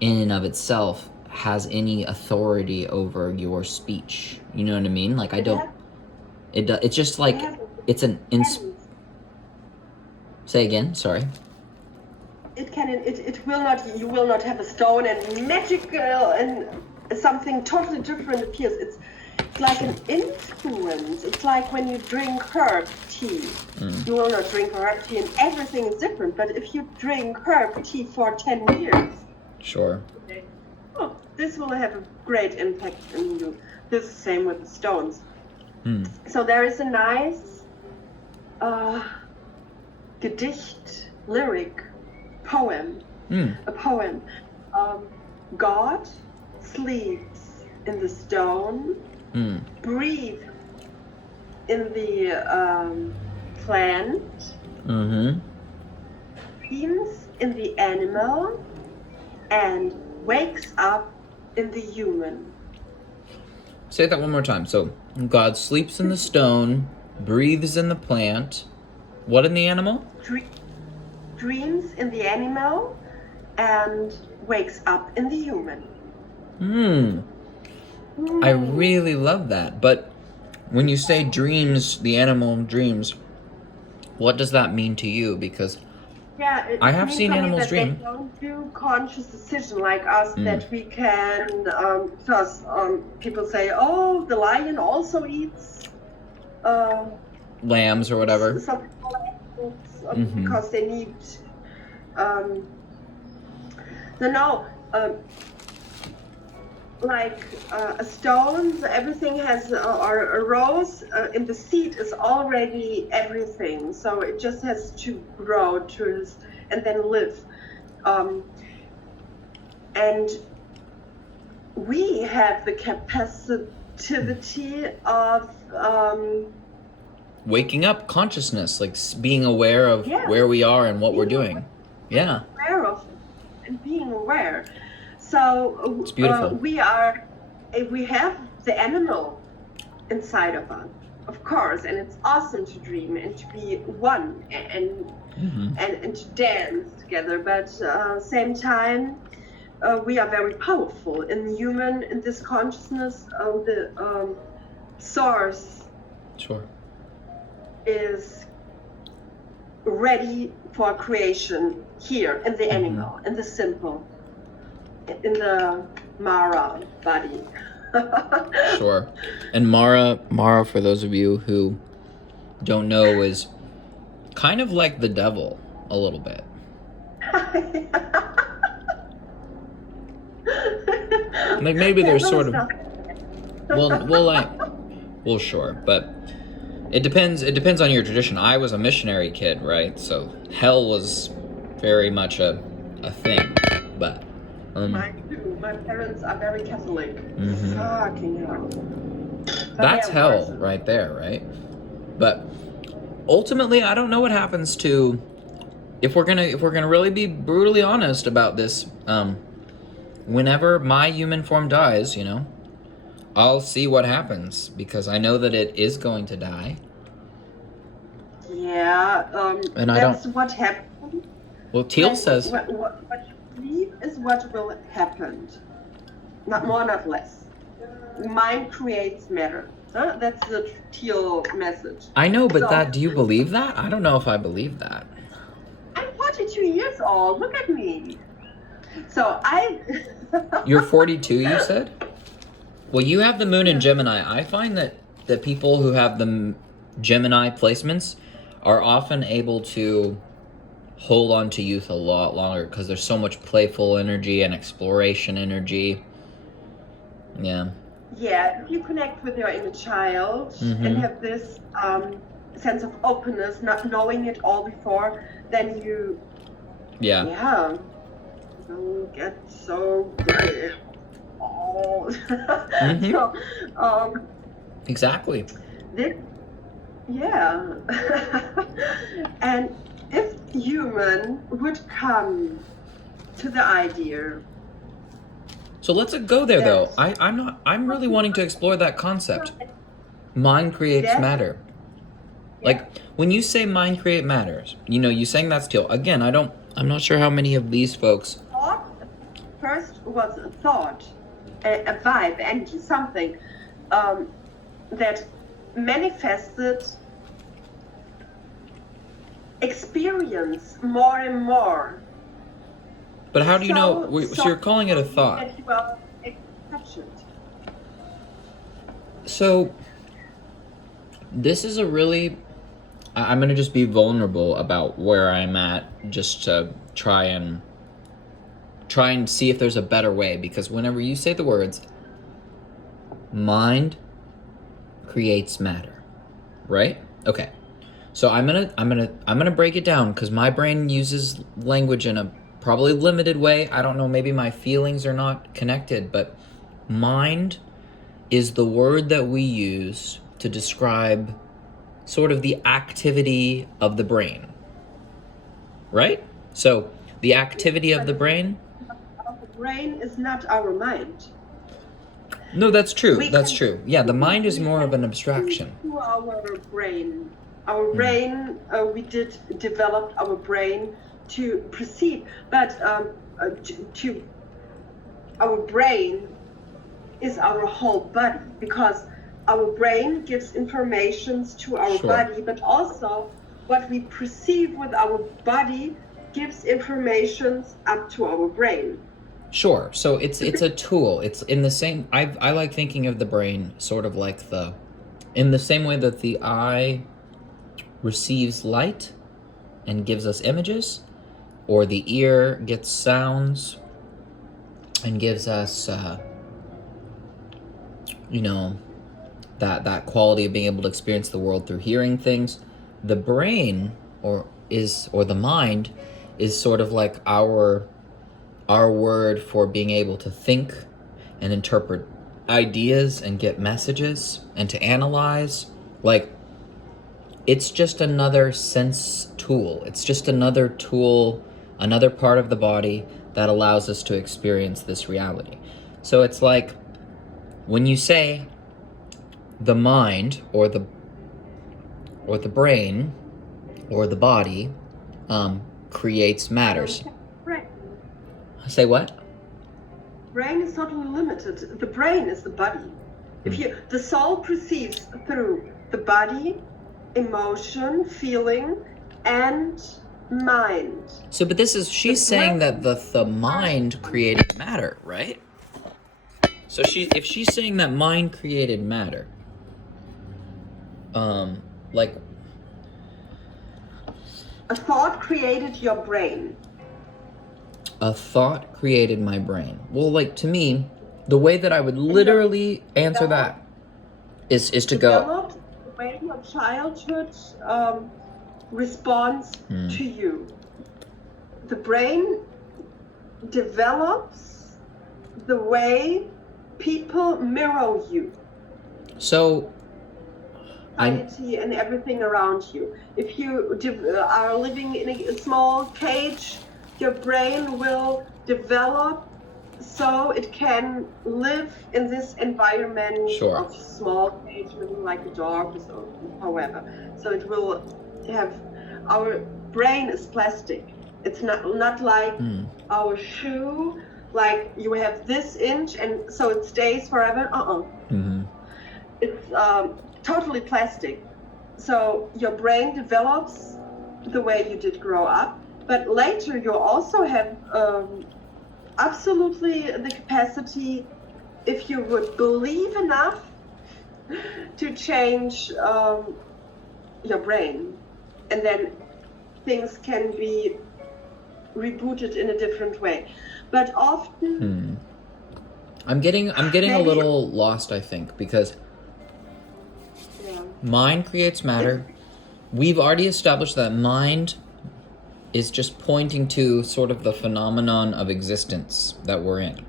in and of itself has any authority over your speech. You know what I mean? Like, it's just like, it's say again, sorry. It will not, you will not have a stone and magical and something totally different appears. It's like an influence. It's like when you drink herb tea. You will not drink herb tea and everything is different. But if you drink herb tea for 10 years, this will have a great impact on you. This is the same with the stones. So there is a nice Gedicht, lyric, poem, a poem. God sleeps in the stone, breathe in the plant, dreams in the animal, and wakes up in the human. Say that one more time. So, God sleeps in the stone, breathes in the plant. What in the animal? Dreams in the animal, and wakes up in the human. I really love that. But when you say dreams, the animal dreams, what does that mean to you? Because I have seen animals dream. They don't do conscious decision like us, that we can, because people say, oh, the lion also eats lambs or whatever. Something because they need, like a stone, everything has, or a rose in the seed is already everything, so it just has to grow and then live. And we have the capacity of waking up consciousness, like being aware of where we are and what we're doing. Yeah. Aware of it and being aware. So it's beautiful. We have the animal inside of us, of course, and it's awesome to dream and to be one and to dance together. But same time, we are very powerful in this consciousness. The source is ready for creation here in the animal, in the simple, in the Mara body. Sure. And Mara, for those of you who don't know, is kind of like the devil a little bit. Like maybe there's sort of well, sure, but it depends on your tradition. I was a missionary kid, right? So hell was very much a thing, but mine too. My parents are very Catholic. Fucking hell. So that's they're hell worse. right there, right? But ultimately, I don't know what happens to if we're gonna really be brutally honest about this. Whenever my human form dies, you know, I'll see what happens because I know that it is going to die. Yeah, And I that's don't. what happened. Well, Teal says. What you believe is what will happen. Not more, not less. Mind creates matter. Huh? That's the Teal message. I know, but So- do you believe that? I don't know if I believe that. I'm 42 years old. Look at me. So You're 42, you said? Well, you have the moon in Gemini. I find that the people who have the Gemini placements are often able to hold on to youth a lot longer because there's so much playful energy and exploration energy. Yeah. Yeah, if you connect with your inner child and have this sense of openness, not knowing it all before, then you don't get so great. Oh. So, exactly. And if human would come to the idea. So let's go there though. I'm really wanting to explore that concept. Mind creates matter. Like when you say mind create matters, you know, you saying that's Teal. Again, I'm not sure how many of these folks. First was a thought, a vibe, energy, something that manifested experience more and more. But how do you know? So you're calling it a thought. So this is a really. I'm going to just be vulnerable about where I'm at, just to try and see if there's a better way. Because whenever you say the words, mind creates matter, right? Okay. So I'm gonna break it down because my brain uses language in a probably limited way. I don't know, maybe my feelings are not connected, but mind is the word that we use to describe sort of the activity of the brain, right? So the activity of the brain. The brain is not our mind. No, that's true. That's true. Yeah, the mind is more of an abstraction. Our brain. We did develop our brain to perceive, but to our brain is our whole body, because our brain gives informations to our body, but also what we perceive with our body gives informations up to our brain. Sure. So it's a tool. It's in the same. I like thinking of the brain sort of like in the same way that the eye receives light and gives us images, or the ear gets sounds and gives us, that quality of being able to experience the world through hearing things. The brain, or the mind, is sort of like our word for being able to think and interpret ideas and get messages and to analyze. Like, it's just another sense tool. It's just another tool, another part of the body that allows us to experience this reality. So it's like when you say the mind or the brain or the body creates matters. Right. Say what? Brain is totally limited. The brain is the body. The soul perceives through the body, emotion, feeling, and mind. So, but she's saying that the mind created matter, right? So if she's saying that mind created matter, like a thought created your brain. a thought created my brain. Well, like to me, the way that I would literally answer that is to go. Developed the way your childhood responds to you. The brain develops the way people mirror you. So society and everything around you. If you are living in a small cage, your brain will develop so it can live in this environment of small cage, living like a dog or however. So it will have, our brain is plastic. It's not like our shoe, like you have this inch and so it stays forever. It's totally plastic. So your brain develops the way you did grow up, but later you also have absolutely the capacity, if you would believe enough, to change your brain, and then things can be rebooted in a different way. But often I'm getting a little lost, I think, because mind creates matter. We've already established that mind is just pointing to sort of the phenomenon of existence that we're in.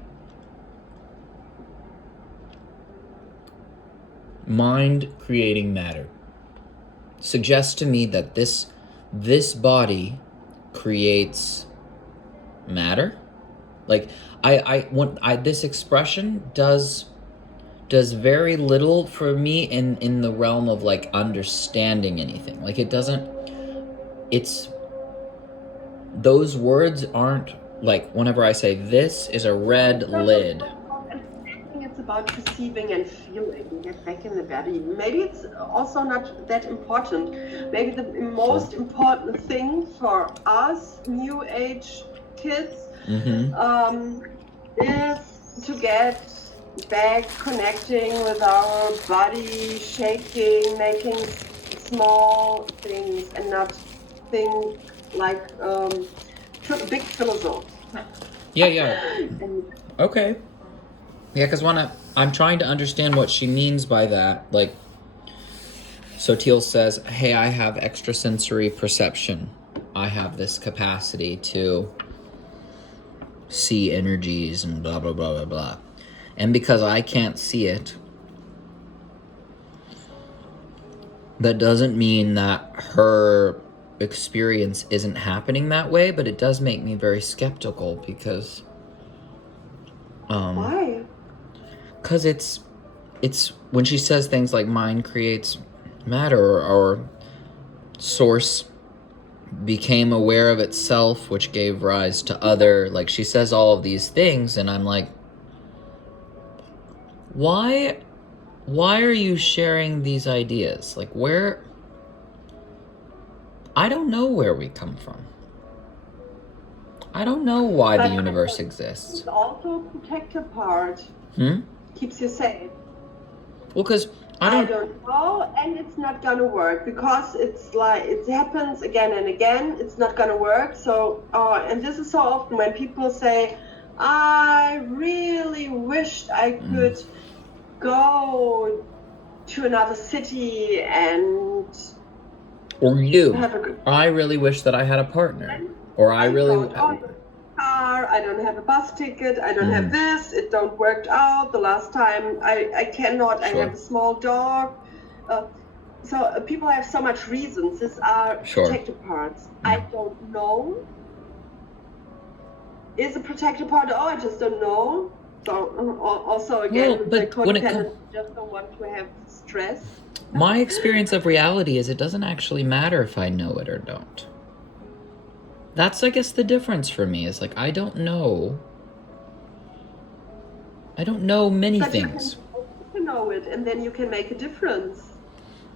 Mind creating matter suggests to me that this body creates matter. Like this expression does very little for me in the realm of like understanding anything. Like those words aren't like, whenever I say this is a red lid. It's about perceiving and feeling, get back in the body. Maybe it's also not that important. Maybe the most important thing for us new age kids is to get back connecting with our body, shaking, making small things, and not think like big philosophy. Yeah. Okay. Yeah, because I'm trying to understand what she means by that. Like, so Teal says, hey, I have extrasensory perception. I have this capacity to see energies and blah, blah, blah, blah, blah. And because I can't see it, that doesn't mean that her experience isn't happening that way, but it does make me very skeptical because... Why? Because it's when she says things like mind creates matter, or source became aware of itself, which gave rise to other, like she says all of these things, and I'm like, why are you sharing these ideas? Like, where? I don't know where we come from. I don't know why the universe exists. It's also a protective part. Keeps you safe. Well, because I don't know, and it's not gonna work because it's like it happens again and again. It's not gonna work. So, and this is so often when people say, "I really wished I could go to another city and." Or you. I really wish that I had a partner. Or I really. I don't have a bus ticket, I don't have this, it don't work out, the last time I cannot, I have a small dog. So people have so much reasons. These are protective parts. I don't know. Is a protective part? Oh, I just don't know. So also again, the codependent just don't want to have stress. My experience of reality is it doesn't actually matter if I know it or don't. That's, I guess, the difference for me, is like, I don't know many things. You can know it, and then you can make a difference.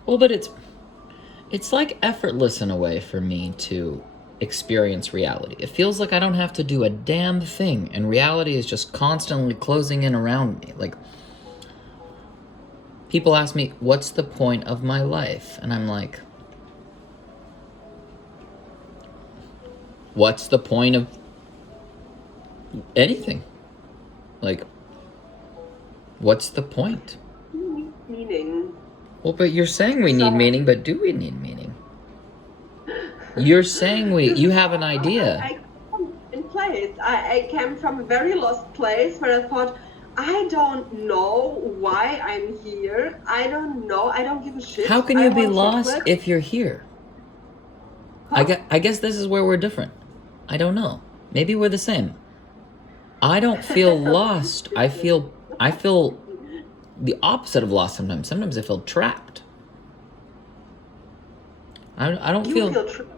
Well, but it's like effortless in a way for me to experience reality. It feels like I don't have to do a damn thing, and reality is just constantly closing in around me. Like, people ask me, what's the point of my life? And I'm like, what's the point of anything? Like, what's the point? Meaning. Well, but you're saying we need meaning, but do we need meaning? You're saying you have an idea. I come in place. I came from a very lost place where I thought, I don't know why I'm here. I don't know. I don't give a shit. How can you be lost if you're here? Huh? I guess this is where we're different. I don't know. Maybe we're the same. I don't feel lost. I feel the opposite of lost sometimes. Sometimes I feel trapped. I don't feel trapped.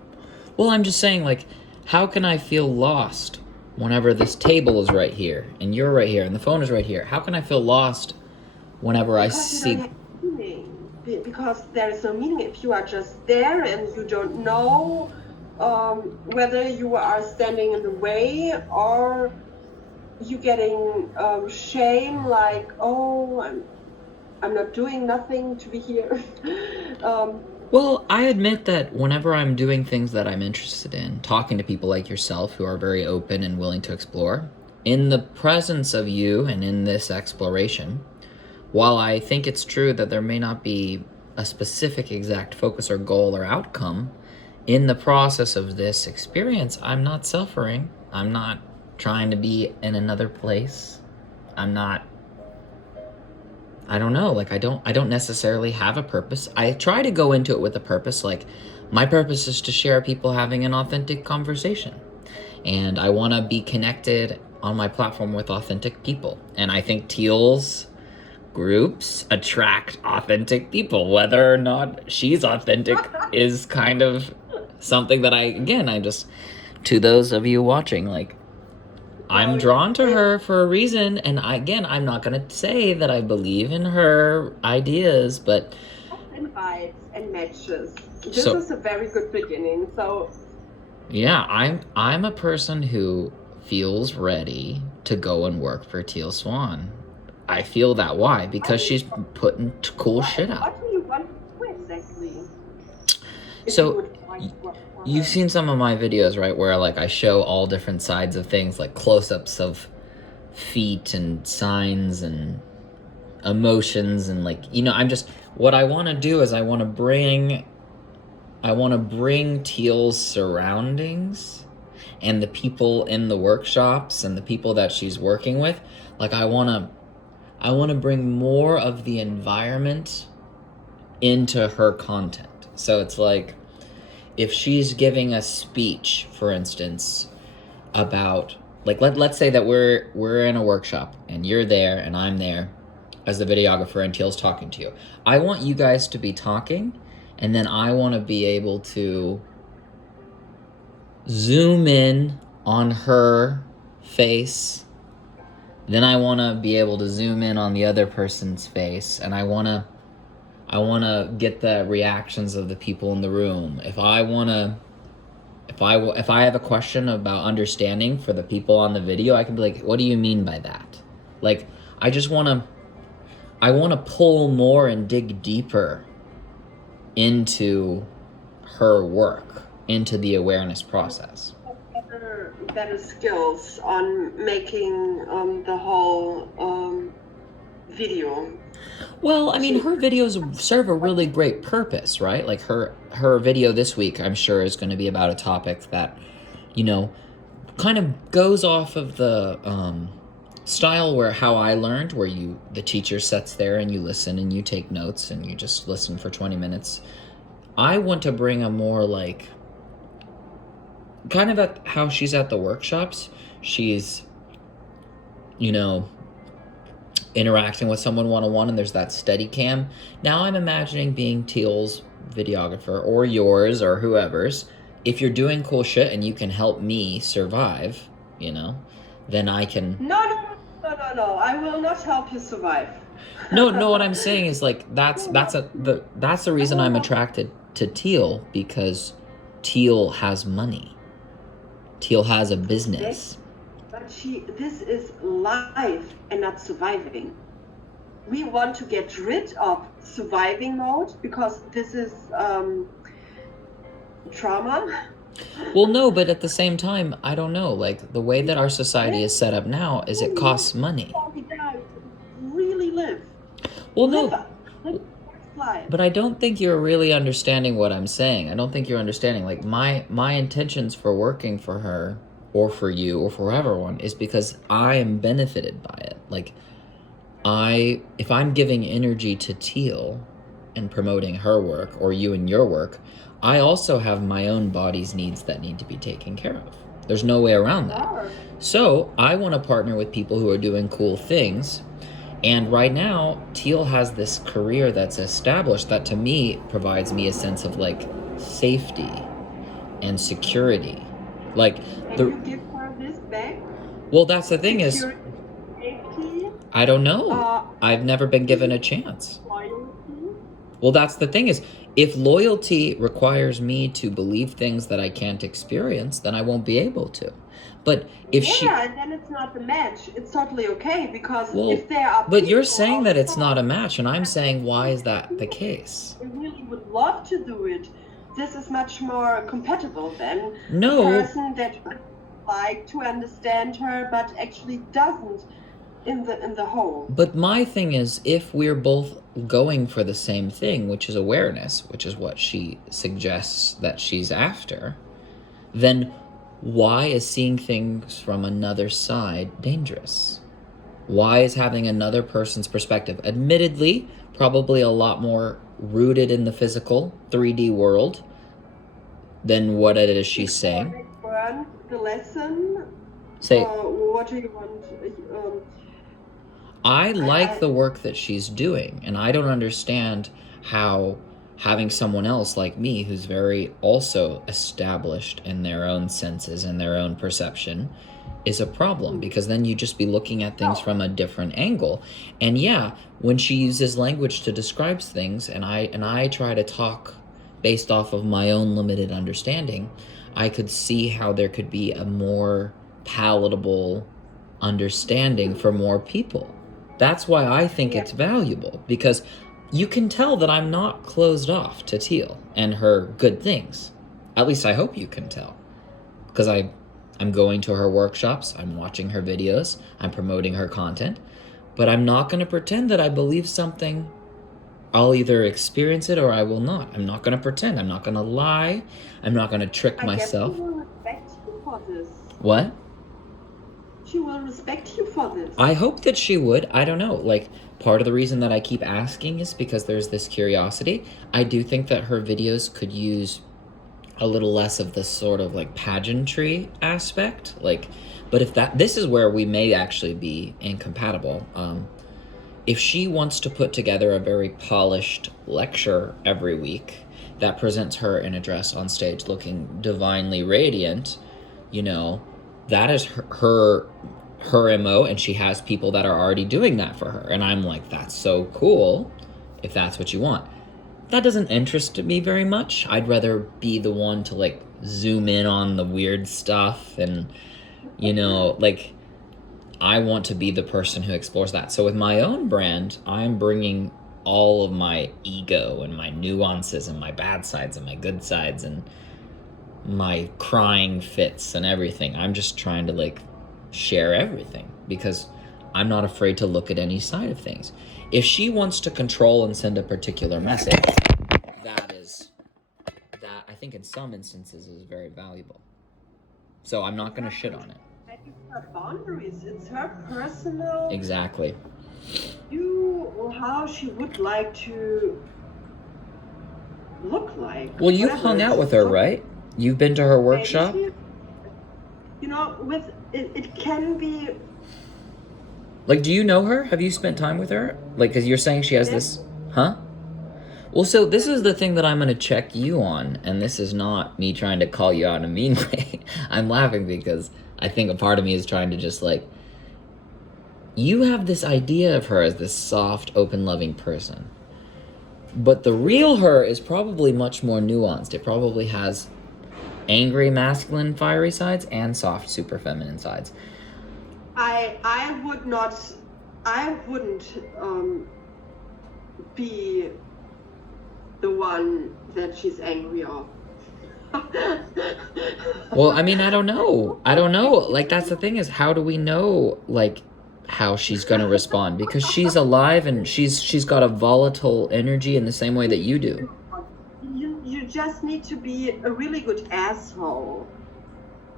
Well, I'm just saying, like, how can I feel lost whenever this table is right here and you're right here and the phone is right here? How can I feel lost whenever I see? You don't have meaning. Because there is no meaning if you are just there and you don't know whether you are standing in the way or you getting shame, like, oh, I'm not doing nothing to be here. Well, I admit that whenever I'm doing things that I'm interested in, talking to people like yourself who are very open and willing to explore, in the presence of you and in this exploration, while I think it's true that there may not be a specific exact focus or goal or outcome, in the process of this experience, I'm not suffering. I'm not trying to be in another place. I don't know, like I don't necessarily have a purpose. I try to go into it with a purpose, like my purpose is to share people having an authentic conversation. And I want to be connected on my platform with authentic people. And I think Teal's groups attract authentic people. Whether or not she's authentic is kind of something that I just, to those of you watching, like, I'm drawn to her for a reason, and I'm not going to say that I believe in her ideas, but... And vibes and matches. This is a very good beginning, so... Yeah, I'm a person who feels ready to go and work for Teal Swan. I feel that. Why? Because she's putting cool shit out. What do you want to do exactly? So... You've seen some of my videos, right, where like I show all different sides of things, like close-ups of feet and signs and emotions, and like, you know, what I want to do is I want to bring Teal's surroundings and the people in the workshops and the people that she's working with. Like I want to bring more of the environment into her content. So it's like, if she's giving a speech, for instance, about, like, let's say that we're in a workshop and you're there and I'm there as the videographer and Teal's talking to you. I want you guys to be talking, and then I want to be able to zoom in on her face. Then I want to be able to zoom in on the other person's face, and I want to get the reactions of the people in the room. If I have a question about understanding for the people on the video, I can be like, what do you mean by that? Like, I want to pull more and dig deeper into her work, into the awareness process. Better skills on making the whole video. Well, I mean, her videos serve a really great purpose, right? Like her video this week, I'm sure, is going to be about a topic that, you know, kind of goes off of the style where how I learned, where the teacher sits there and you listen and you take notes and you just listen for 20 minutes. I want to bring a more like, kind of at how she's at the workshops. She's, you know, interacting with someone one-on-one, and there's that steady cam. Now I'm imagining being Teal's videographer, or yours, or whoever's. If you're doing cool shit and you can help me survive, you know, then I can... No, I will not help you survive. No, what I'm saying is, like, that's the reason I'm attracted to Teal, because Teal has money. Teal has a business. But this is life and not surviving. We want to get rid of surviving mode because this is trauma. Well, no, but at the same time, I don't know. Like, the way that our society is set up now is it costs money. Really live. Well, Live no, life. but I don't think you're really understanding what I'm saying. I don't think you're understanding. Like, my intentions for working for her or for you or for everyone is because I am benefited by it. Like, if I'm giving energy to Teal and promoting her work or you and your work, I also have my own body's needs that need to be taken care of. There's no way around that. So I want to partner with people who are doing cool things. And right now, Teal has this career that's established that to me provides me a sense of like safety and security. Like, you give her this back? Well, that's the thing is, I don't know. I've never been given a chance. Loyalty? Well, that's the thing is, if loyalty requires me to believe things that I can't experience, then I won't be able to. But if then it's not the match. It's totally okay because if there are. But you're saying that it's not a match, and I'm saying, why is that the case? I really would love to do it. This is much more compatible than No. a person that would like to understand her but actually doesn't in the whole. But my thing is, if we're both going for the same thing, which is awareness, which is what she suggests that she's after, then why is seeing things from another side dangerous? Why is having another person's perspective, admittedly, probably a lot more rooted in the physical 3D world than what it is she's saying? Learn the lesson. Say, what do you want? I like the work that she's doing, and I don't understand how having someone else like me who's very also established in their own senses and their own perception is a problem, because then you just be looking at things from a different angle. And yeah, when she uses language to describe things and I try to talk based off of my own limited understanding, I could see how there could be a more palatable understanding for more people. That's why I think it's valuable, because you can tell that I'm not closed off to Teal and her good things. At least I hope you can tell. Because I'm going to her workshops, I'm watching her videos, I'm promoting her content, but I'm not going to pretend that I believe something. I'll either experience it or I will not. I'm not going to pretend. I'm not going to lie. I'm not going to trick myself. She will respect you for this. What? She will respect you for this. I hope that she would. I don't know. Like, part of the reason that I keep asking is because there's this curiosity. I do think that her videos could use a little less of this sort of like pageantry aspect. Like, but if this is where we may actually be incompatible. If she wants to put together a very polished lecture every week that presents her in a dress on stage looking divinely radiant, you know, that is her MO, and she has people that are already doing that for her. And I'm like, that's so cool if that's what you want. That doesn't interest me very much. I'd rather be the one to like zoom in on the weird stuff and, you know, like, I want to be the person who explores that. So with my own brand, I'm bringing all of my ego and my nuances and my bad sides and my good sides and my crying fits and everything. I'm just trying to like share everything because I'm not afraid to look at any side of things. If she wants to control and send a particular message, that I think in some instances is very valuable. So I'm not going to shit on it. It's her boundaries. It's her personal. Exactly. Or how she would like to look like. Well, you've hung out with her, right? You've been to her workshop? You know, it can be. Like, do you know her? Have you spent time with her? Like, because you're saying she has this. Huh? Well, so this is the thing that I'm going to check you on, and this is not me trying to call you out in a mean way. I'm laughing because I think a part of me is trying to just like, you have this idea of her as this soft, open, loving person. But the real her is probably much more nuanced. It probably has angry masculine fiery sides and soft super feminine sides. I wouldn't be the one that she's angry of. Well, I mean, I don't know. Like, that's the thing, is how do we know, like, how she's gonna respond? Because she's alive and she's got a volatile energy in the same way that you do. You just need to be a really good asshole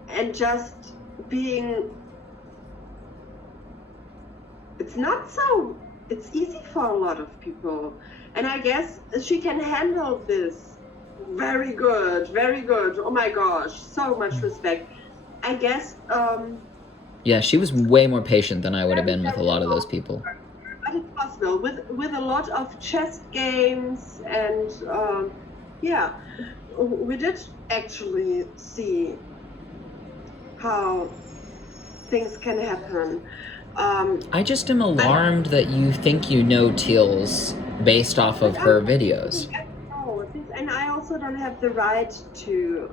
and just being. It's easy for a lot of people, and I guess she can handle this very good, very good. Oh my gosh, so much respect. I guess Yeah, she was way more patient than I would have been with a lot of those people. but it's possible with a lot of chess games, and yeah, we did actually see how things can happen. I just am alarmed that you think you know Teals based off of her videos. And I also don't have the right to.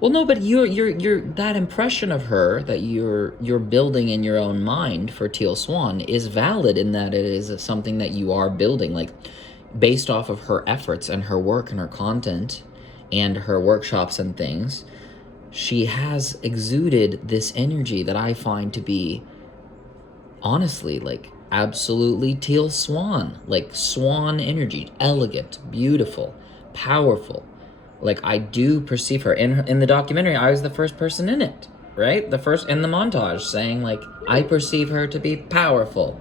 Well, no, but you're that impression of her that you're building in your own mind for Teal Swan is valid in that it is something that you are building, like, based off of her efforts and her work and her content and her workshops and things. She has exuded this energy that I find to be, honestly, like, absolutely Teal Swan, like swan energy, elegant, beautiful, powerful. Like, I do perceive her in the documentary. I was the first person in it, right? The first in the montage saying, like, I perceive her to be powerful.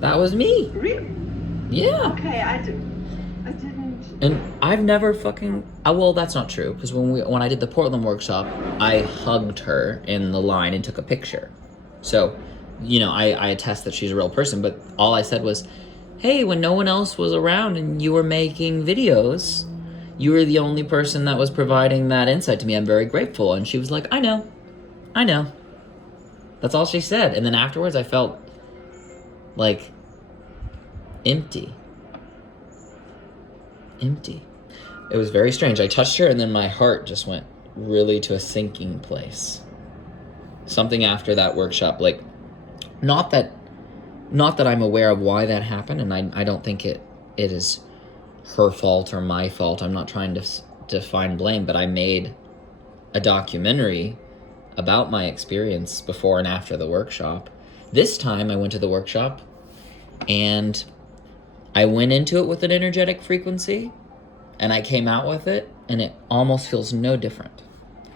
That was me. Really? Yeah. Okay, I didn't. And I've never fucking. Well, that's not true, because when I did the Portland workshop, I hugged her in the line and took a picture. So, you know, I attest that she's a real person. But all I said was, hey, when no one else was around and you were making videos, you were the only person that was providing that insight to me. I'm very grateful. And she was like, I know. That's all she said. And then afterwards, I felt like empty. It was very strange. I touched her and then my heart just went really to a sinking place. Something after that workshop, like, not that I'm aware of why that happened, and I don't think it is her fault or my fault. I'm not trying to find blame, but I made a documentary about my experience before and after the workshop. This time I went to the workshop and I went into it with an energetic frequency, and I came out with it, and it almost feels no different.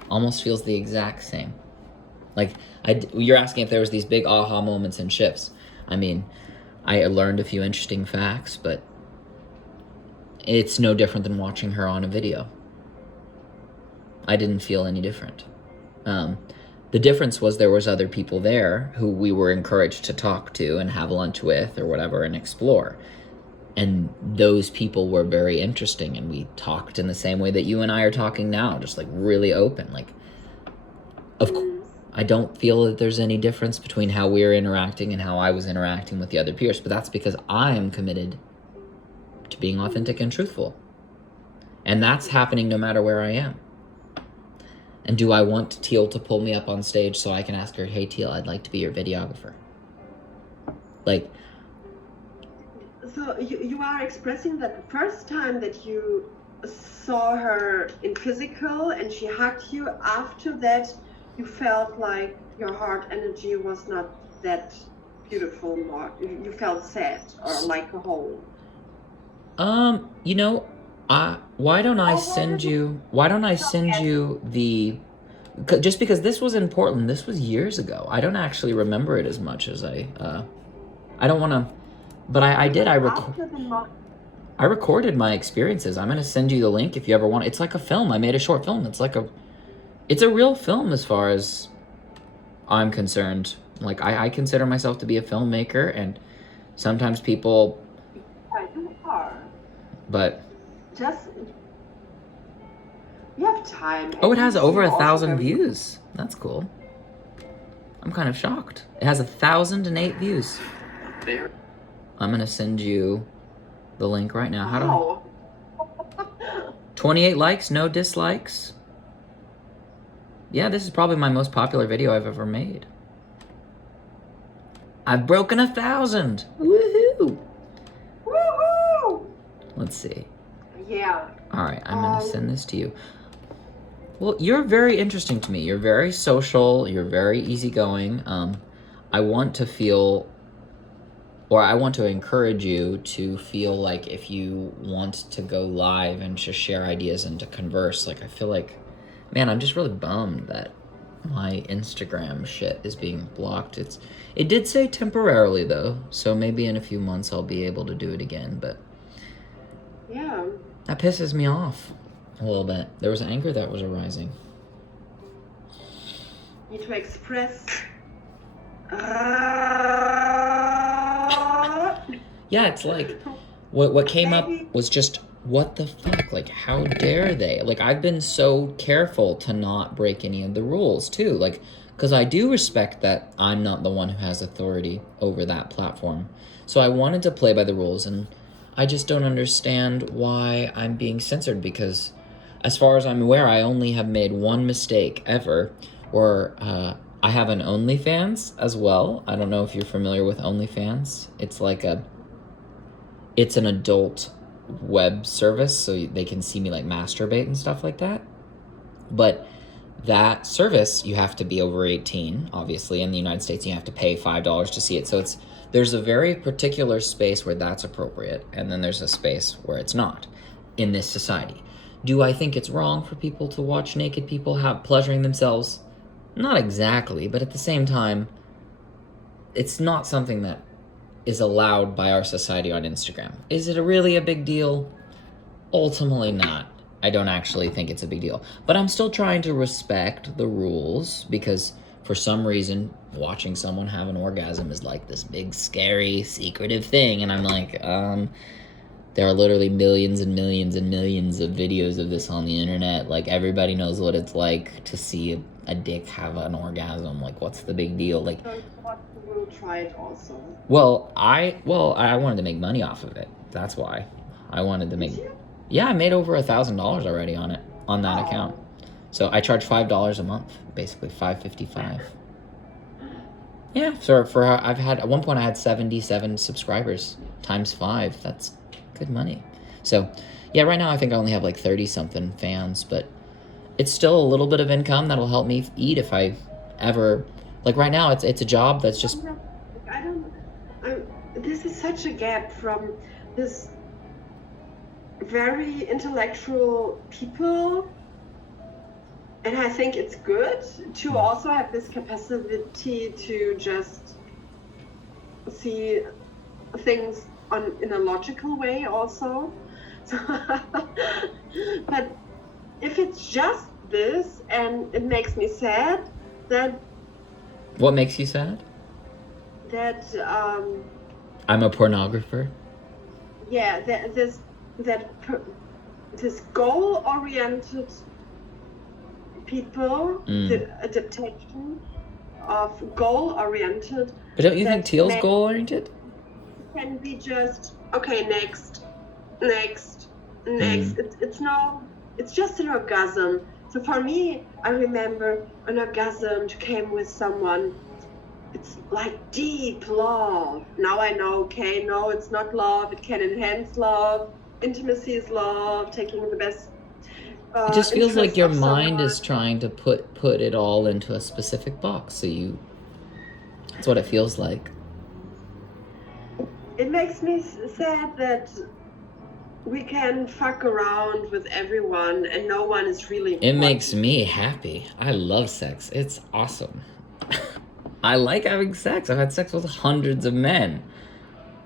Almost feels the exact same. Like, you're asking if there was these big aha moments and shifts. I mean, I learned a few interesting facts, but it's no different than watching her on a video. I didn't feel any different. The difference was there was other people there who we were encouraged to talk to and have lunch with or whatever and explore. And those people were very interesting, and we talked in the same way that you and I are talking now, just like really open. Like, of course, I don't feel that there's any difference between how we're interacting and how I was interacting with the other peers, but that's because I am committed to being authentic and truthful. And that's happening no matter where I am. And do I want Teal to pull me up on stage so I can ask her, hey, Teal, I'd like to be your videographer? Like, so you are expressing that the first time that you saw her in physical and she hugged you, after that you felt like your heart energy was not that beautiful more. You felt sad or like a hole. You know, why don't I send you the, just because this was in Portland, this was years ago. I don't actually remember it as much as I don't want to, but I did. I recorded my experiences. I'm going to send you the link if you ever want. It's like a film. I made a short film. It's a real film as far as I'm concerned. Like, I consider myself to be a filmmaker, and sometimes people, You are. But just, you have time. Oh, it has over 1,000 views. That's cool. I'm kind of shocked. It has 1,008 views. There. I'm gonna send you the link right now. How do Wow. 28 likes, no dislikes. Yeah, this is probably my most popular video I've ever made. I've broken 1,000. Woohoo! Woohoo! Let's see. Yeah. All right, I'm gonna send this to you. Well, you're very interesting to me. You're very social. You're very easygoing. I want to feel, or I want to encourage you to feel like if you want to go live and to share ideas and to converse, like I feel like, man, I'm just really bummed that my Instagram shit is being blocked. It did say temporarily though, so maybe in a few months I'll be able to do it again, but Yeah. that pisses me off a little bit. There was anger that was arising. Need to express. Yeah, it's like what came up was just what the fuck? Like, how dare they? Like, I've been so careful to not break any of the rules too. Like, because I do respect that I'm not the one who has authority over that platform. So I wanted to play by the rules, and I just don't understand why I'm being censored because, as far as I'm aware, I only have made one mistake ever, where I have an OnlyFans as well. I don't know if you're familiar with OnlyFans. It's an adult web service, so they can see me like masturbate and stuff like that. But that service, you have to be over 18, obviously. In the United States, you have to pay $5 to see it. So there's a very particular space where that's appropriate, and then there's a space where it's not in this society. Do I think it's wrong for people to watch naked people have pleasuring themselves? Not exactly, but at the same time, it's not something that is allowed by our society on Instagram. Is it really a big deal? Ultimately not. I don't actually think it's a big deal. But I'm still trying to respect the rules because for some reason, watching someone have an orgasm is like this big, scary, secretive thing. And I'm like, there are literally millions and millions and millions of videos of this on the internet. Like, everybody knows what it's like to see a dick have an orgasm. Like, what's the big deal? Like, We'll try it also. Well, I wanted to make money off of it. That's why I wanted to make. Yeah, I made over $1,000 already on that account. So I charge $5 a month, basically $5.55. Yeah, so I've had at one point I had 77 subscribers times 5. That's good money. So yeah, right now I think I only have like 30 something fans, but it's still a little bit of income that'll help me eat if I ever. Like right now, it's a job that's just. This is such a gap from this very intellectual people, and I think it's good to also have this capacity to just see things in a logical way also. But if it's just this, and it makes me sad that. What makes you sad? That I'm a pornographer. Yeah, this goal-oriented people, the adaptation of goal-oriented. But don't you think Teal's goal-oriented? Can be just okay. Next. It's just an orgasm. So for me, I remember an orgasm came with someone. It's like deep love. Now I know, okay, no, it's not love. It can enhance love. Intimacy is love. Taking the best. It just feels like your mind is trying to put it all into a specific box. So that's what it feels like. It makes me sad that we can fuck around with everyone and no one is really It makes me happy. I love sex. It's awesome. I like having sex. I've had sex with hundreds of men.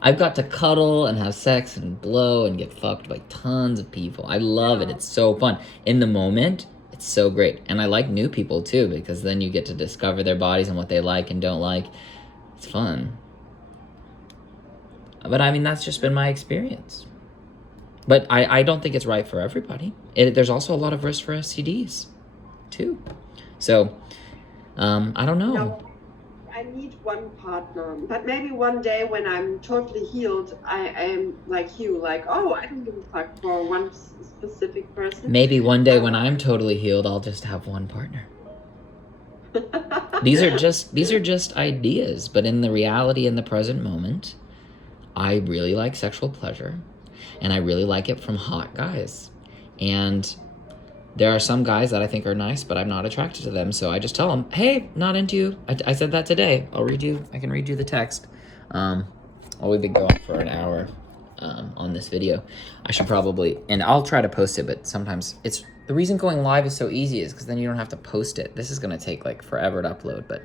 I've got to cuddle and have sex and blow and get fucked by tons of people. I love it. It's so fun. In the moment, it's so great. And I like new people too, because then you get to discover their bodies and what they like and don't like. It's fun. But I mean, that's just been my experience. But I don't think it's right for everybody. There's also a lot of risk for STDs too. So, I don't know. No, I need one partner. But maybe one day when I'm totally healed, I am like you, like, oh, I don't give a fuck for one specific person. Maybe one day when I'm totally healed, I'll just have one partner. These are just ideas, but in the reality in the present moment, I really like sexual pleasure, and I really like it from hot guys. And there are some guys that I think are nice, but I'm not attracted to them, so I just tell them, hey, not into you. I said that today. I can read you the text. We've been going for an hour on this video. I should probably, and I'll try to post it, but sometimes the reason going live is so easy is because then you don't have to post it. This is going to take like forever to upload, but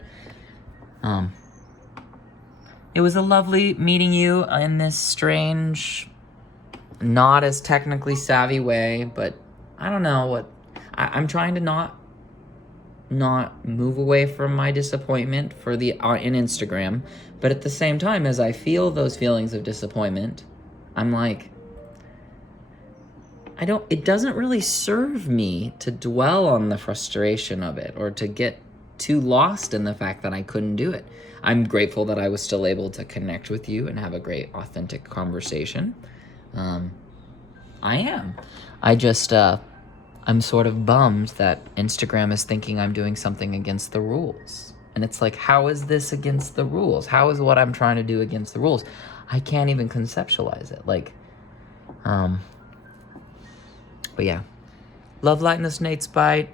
it was a lovely meeting you in this strange, not as technically savvy way, but I don't know what, I'm trying to not move away from my disappointment for in Instagram, but at the same time, as I feel those feelings of disappointment, I'm like, it doesn't really serve me to dwell on the frustration of it or to get too lost in the fact that I couldn't do it. I'm grateful that I was still able to connect with you and have a great, authentic conversation. I am. I just, I'm sort of bummed that Instagram is thinking I'm doing something against the rules. And it's like, how is this against the rules? How is what I'm trying to do against the rules? I can't even conceptualize it. Like, but yeah. Love, lightness, Nate's bite.